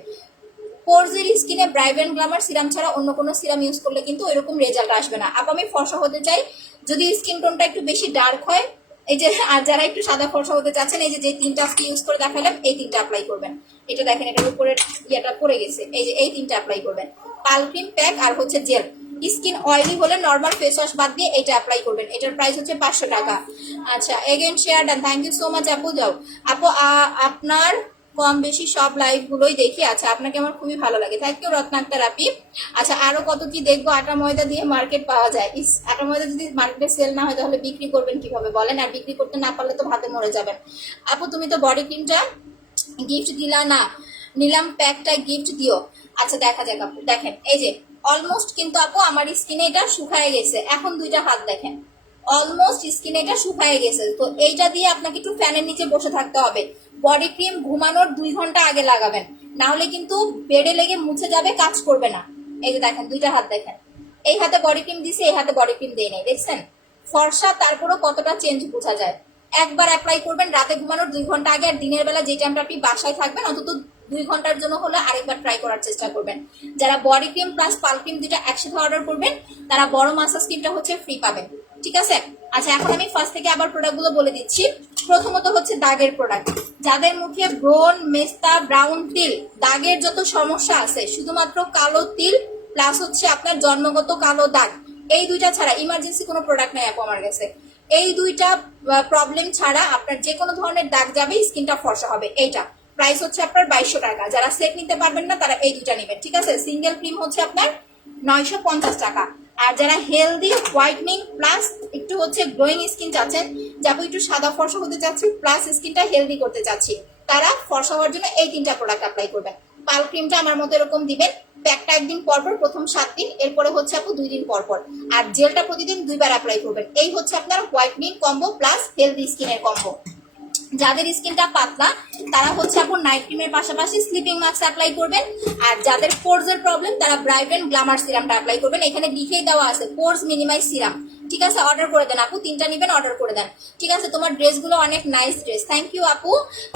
পোরসের স্কিনে ব্রাইডেন্ট গ্ল্যামার সিরাম ছাড়া অন্য কোনো সিরাম ইউজ করলে কিন্তু এরকম রেজাল্ট আসবে না। আপু আমি ফর্সা হতে চাই, যদি স্কিন টোনটা একটু বেশি ডার্ক হয়, এই যে, আর যারা একটু সাদা ফর্সা হতে চাচ্ছেন, এই যে 3টা আজকে ইউজ করে দেখালাম, এই 3টা অ্যাপ্লাই করবেন। এটা দেখেন, এটার উপরে ইয়েটা পড়ে গেছে, এই যে এই 3টা অ্যাপ্লাই করবেন। পাল ক্রিম, প্যাক আর হচ্ছে জেল। স্কিন অয়েলি হলে নর্মাল ফেস ওয়াশ বাদ দিয়ে এটা অ্যাপ্লাই করবেন। এটার প্রাইস হচ্ছে 500 টাকা। আচ্ছা again share done, thank you so much আপু। যাও আপু, আপনার কম বেশি সব লাইভ গুলোই দেখি। আচ্ছা আপনাকে আমার খুবই ভালো লাগে, থ্যাংক ইউ রত্নাক্তার আপি। আচ্ছা আরো কত কি দেখবো, আটা ময়দা দিয়ে মার্কেট পাওয়া যায়। আটা ময়দা যদি মার্কেটে সেল না হয় তাহলে বিক্রি করবেন কিভাবে বলেন? আর বিক্রি করতে না পারলে তো ভাতে মরে যাবেন। আপু তুমি তো বডি ক্রিমটা গিফট দিলা না, নিলাম প্যাকটা গিফট দিও। আচ্ছা দেখা যাক আপু, দেখেন এই যে অলমোস্ট কিন্তু আপু আমার স্কিনে এটা শুকায় গেছে। এখন 2টা হাত দেখেন, অলমোস্ট স্কিনে এটা শুকায় গেছে। তো এইটা দিয়ে আপনাকে একটু ফ্যানের নিচে বসে থাকতে হবে। বডি ক্রিম ঘুমানোর 2 ঘন্টা আগে লাগাবেন, না হলে কিন্তু বেডে লেগে মুছে যাবে, কাজ করবে না। এই যে দেখেন, দুইটা হাত দেখেন, এই হাতে বডি ক্রিম দিছি, এই হাতে বডি ক্রিম দেই নাই, দেখছেন ফর্সা, তারপরেও কতটা চেঞ্জ বোঝা যায়। একবার অ্যাপ্লাই করবেন রাতে ঘুমানোর 2 ঘন্টা আগে, আর দিনের বেলা যে টাইমটা আপনি বাসায় থাকবেন অন্তত 2 ঘন্টার জন্য হলে আরেকবার ট্রাই করার চেষ্টা করবেন। যারা বডি ক্রিম প্লাস পাল ক্রিম দুইটা একসাথে অর্ডার করবেন তারা বড় মাসাজ ক্রিমটা হচ্ছে ফ্রি পাবেন, ঠিক আছে? আচ্ছা, এখন আমি ফার্স্ট থেকে আবার প্রোডাক্টগুলো বলে দিচ্ছি। প্রথমত হচ্ছে দাগের প্রোডাক্ট। যাদের মুখে ব্রণ, মেস্তা, ব্রাউন তিল, দাগের যত সমস্যা আছে, শুধুমাত্র কালো তিল প্লাস হচ্ছে আপনার জন্মগত কালো দাগ, এই দুইটা ছাড়া ইমার্জেন্সি কোনো প্রোডাক্ট নেই আপু আমার কাছে। এই দুইটা প্রবলেম ছাড়া আপনার যে কোনো ধরনের দাগ যাবে, স্কিনটা ফর্সা হবে। এইটা প্রাইস হচ্ছে আপনার 2200 টাকা। যারা সেট নিতে পারবেন না তারা এই দুইটা নেবেন, ঠিক আছে? সিঙ্গেল ক্রিম হচ্ছে আপনার 950 টাকা। আর যারা হেলদি হোয়াইটনিং প্লাস একটু হচ্ছে গ্লোয়িং স্কিন চাচ্ছেন, যাবো একটু সাদা ফর্সা হতে চাচ্ছি প্লাস স্কিনটা হেলদি করতে চাচ্ছি, তারা ফর্সা হওয়ার জন্য এই 3টা প্রোডাক্ট অ্যাপ্লাই করবেন। পাল ক্রিমটা আমার মতো এরকম দিবেন, প্যাকটা একদিন পর পর, প্রথম 7 দিন, এরপরে হচ্ছে আপু 2 দিন পর পর। আর জেলটা প্রতিদিন 2বার অ্যাপ্লাই করবেন। এই হচ্ছে আপনার হোয়াইটনিং কম্বো প্লাস হেলদি স্কিনের কম্বো। যাদের স্কিনটা পাতলা তারা হচ্ছে আপু নাইট ক্রিমের পাশাপাশি স্লিপিং মাস্ক অ্যাপ্লাই করবেন। আর যাদের পোরস এর প্রবলেম তারা ব্রাইট গ্ল্যামার সিরামটা অ্যাপ্লাই করবেন। এখানে লিখেই দেওয়া আছে পোরস মিনিমাইজ সিরাম, ঠিক আছে? অর্ডার করে দেন আপু, 3টা নেবেন, অর্ডার করে দেন, ঠিক আছে? তোমার ড্রেসগুলো অনেক নাইস ড্রেস, থ্যাংক ইউ আপু।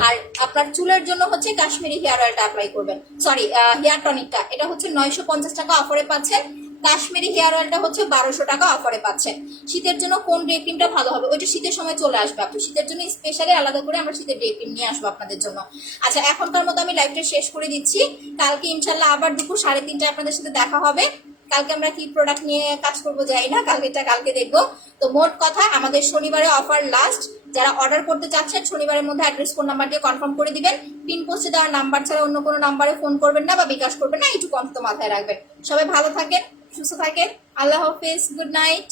আর আপনার চুলের জন্য হচ্ছে কাশ্মীরি হেয়ার অয়েলটা অ্যাপ্লাই করবেন, সরি হেয়ার টনিকটা, এটা হচ্ছে 950 টাকা অফারে পাচ্ছেন। কাশ্মীরি হেয়ার অয়েলটা হচ্ছে 1200 টাকা অফারে পাচ্ছেন। শীতের জন্য কোন ডে ক্রিমটা ভালো হবে, ওইটা শীতের সময় চলে আসবে আপু, শীতের জন্য স্পেশালি আলাদা করে আমরা শীতের ডে ক্রিম নিয়ে আসবো আপনাদের জন্য। আচ্ছা, এখনকার মতো আমি লাইভটা শেষ করে দিচ্ছি। কালকে ইনশাল্লাহ আবার দুপুর 3:30টায় আপনাদের সাথে দেখা হবে। কালকে আমরা কি প্রোডাক্ট নিয়ে কাজ করবো যাই না, কালকে দেখবো। তো মোট কথা, আমাদের শনিবারে অফার লাস্ট। যারা অর্ডার করতে চাচ্ছেন শনিবারের মধ্যে অ্যাড্রেস ফোন নাম্বার দিয়ে কনফার্ম করে দিবেন। পিন পোস্টে দেওয়ার নাম্বার ছাড়া অন্য কোনো নাম্বারে ফোন করবেন না বা বিকাশ করবেন না, এইটুকু অন্তত মাথায় রাখবেন। সবাই ভালো থাকেন, সুস্থ থাকেন, আল্লাহ হাফেজ, গুড নাইট।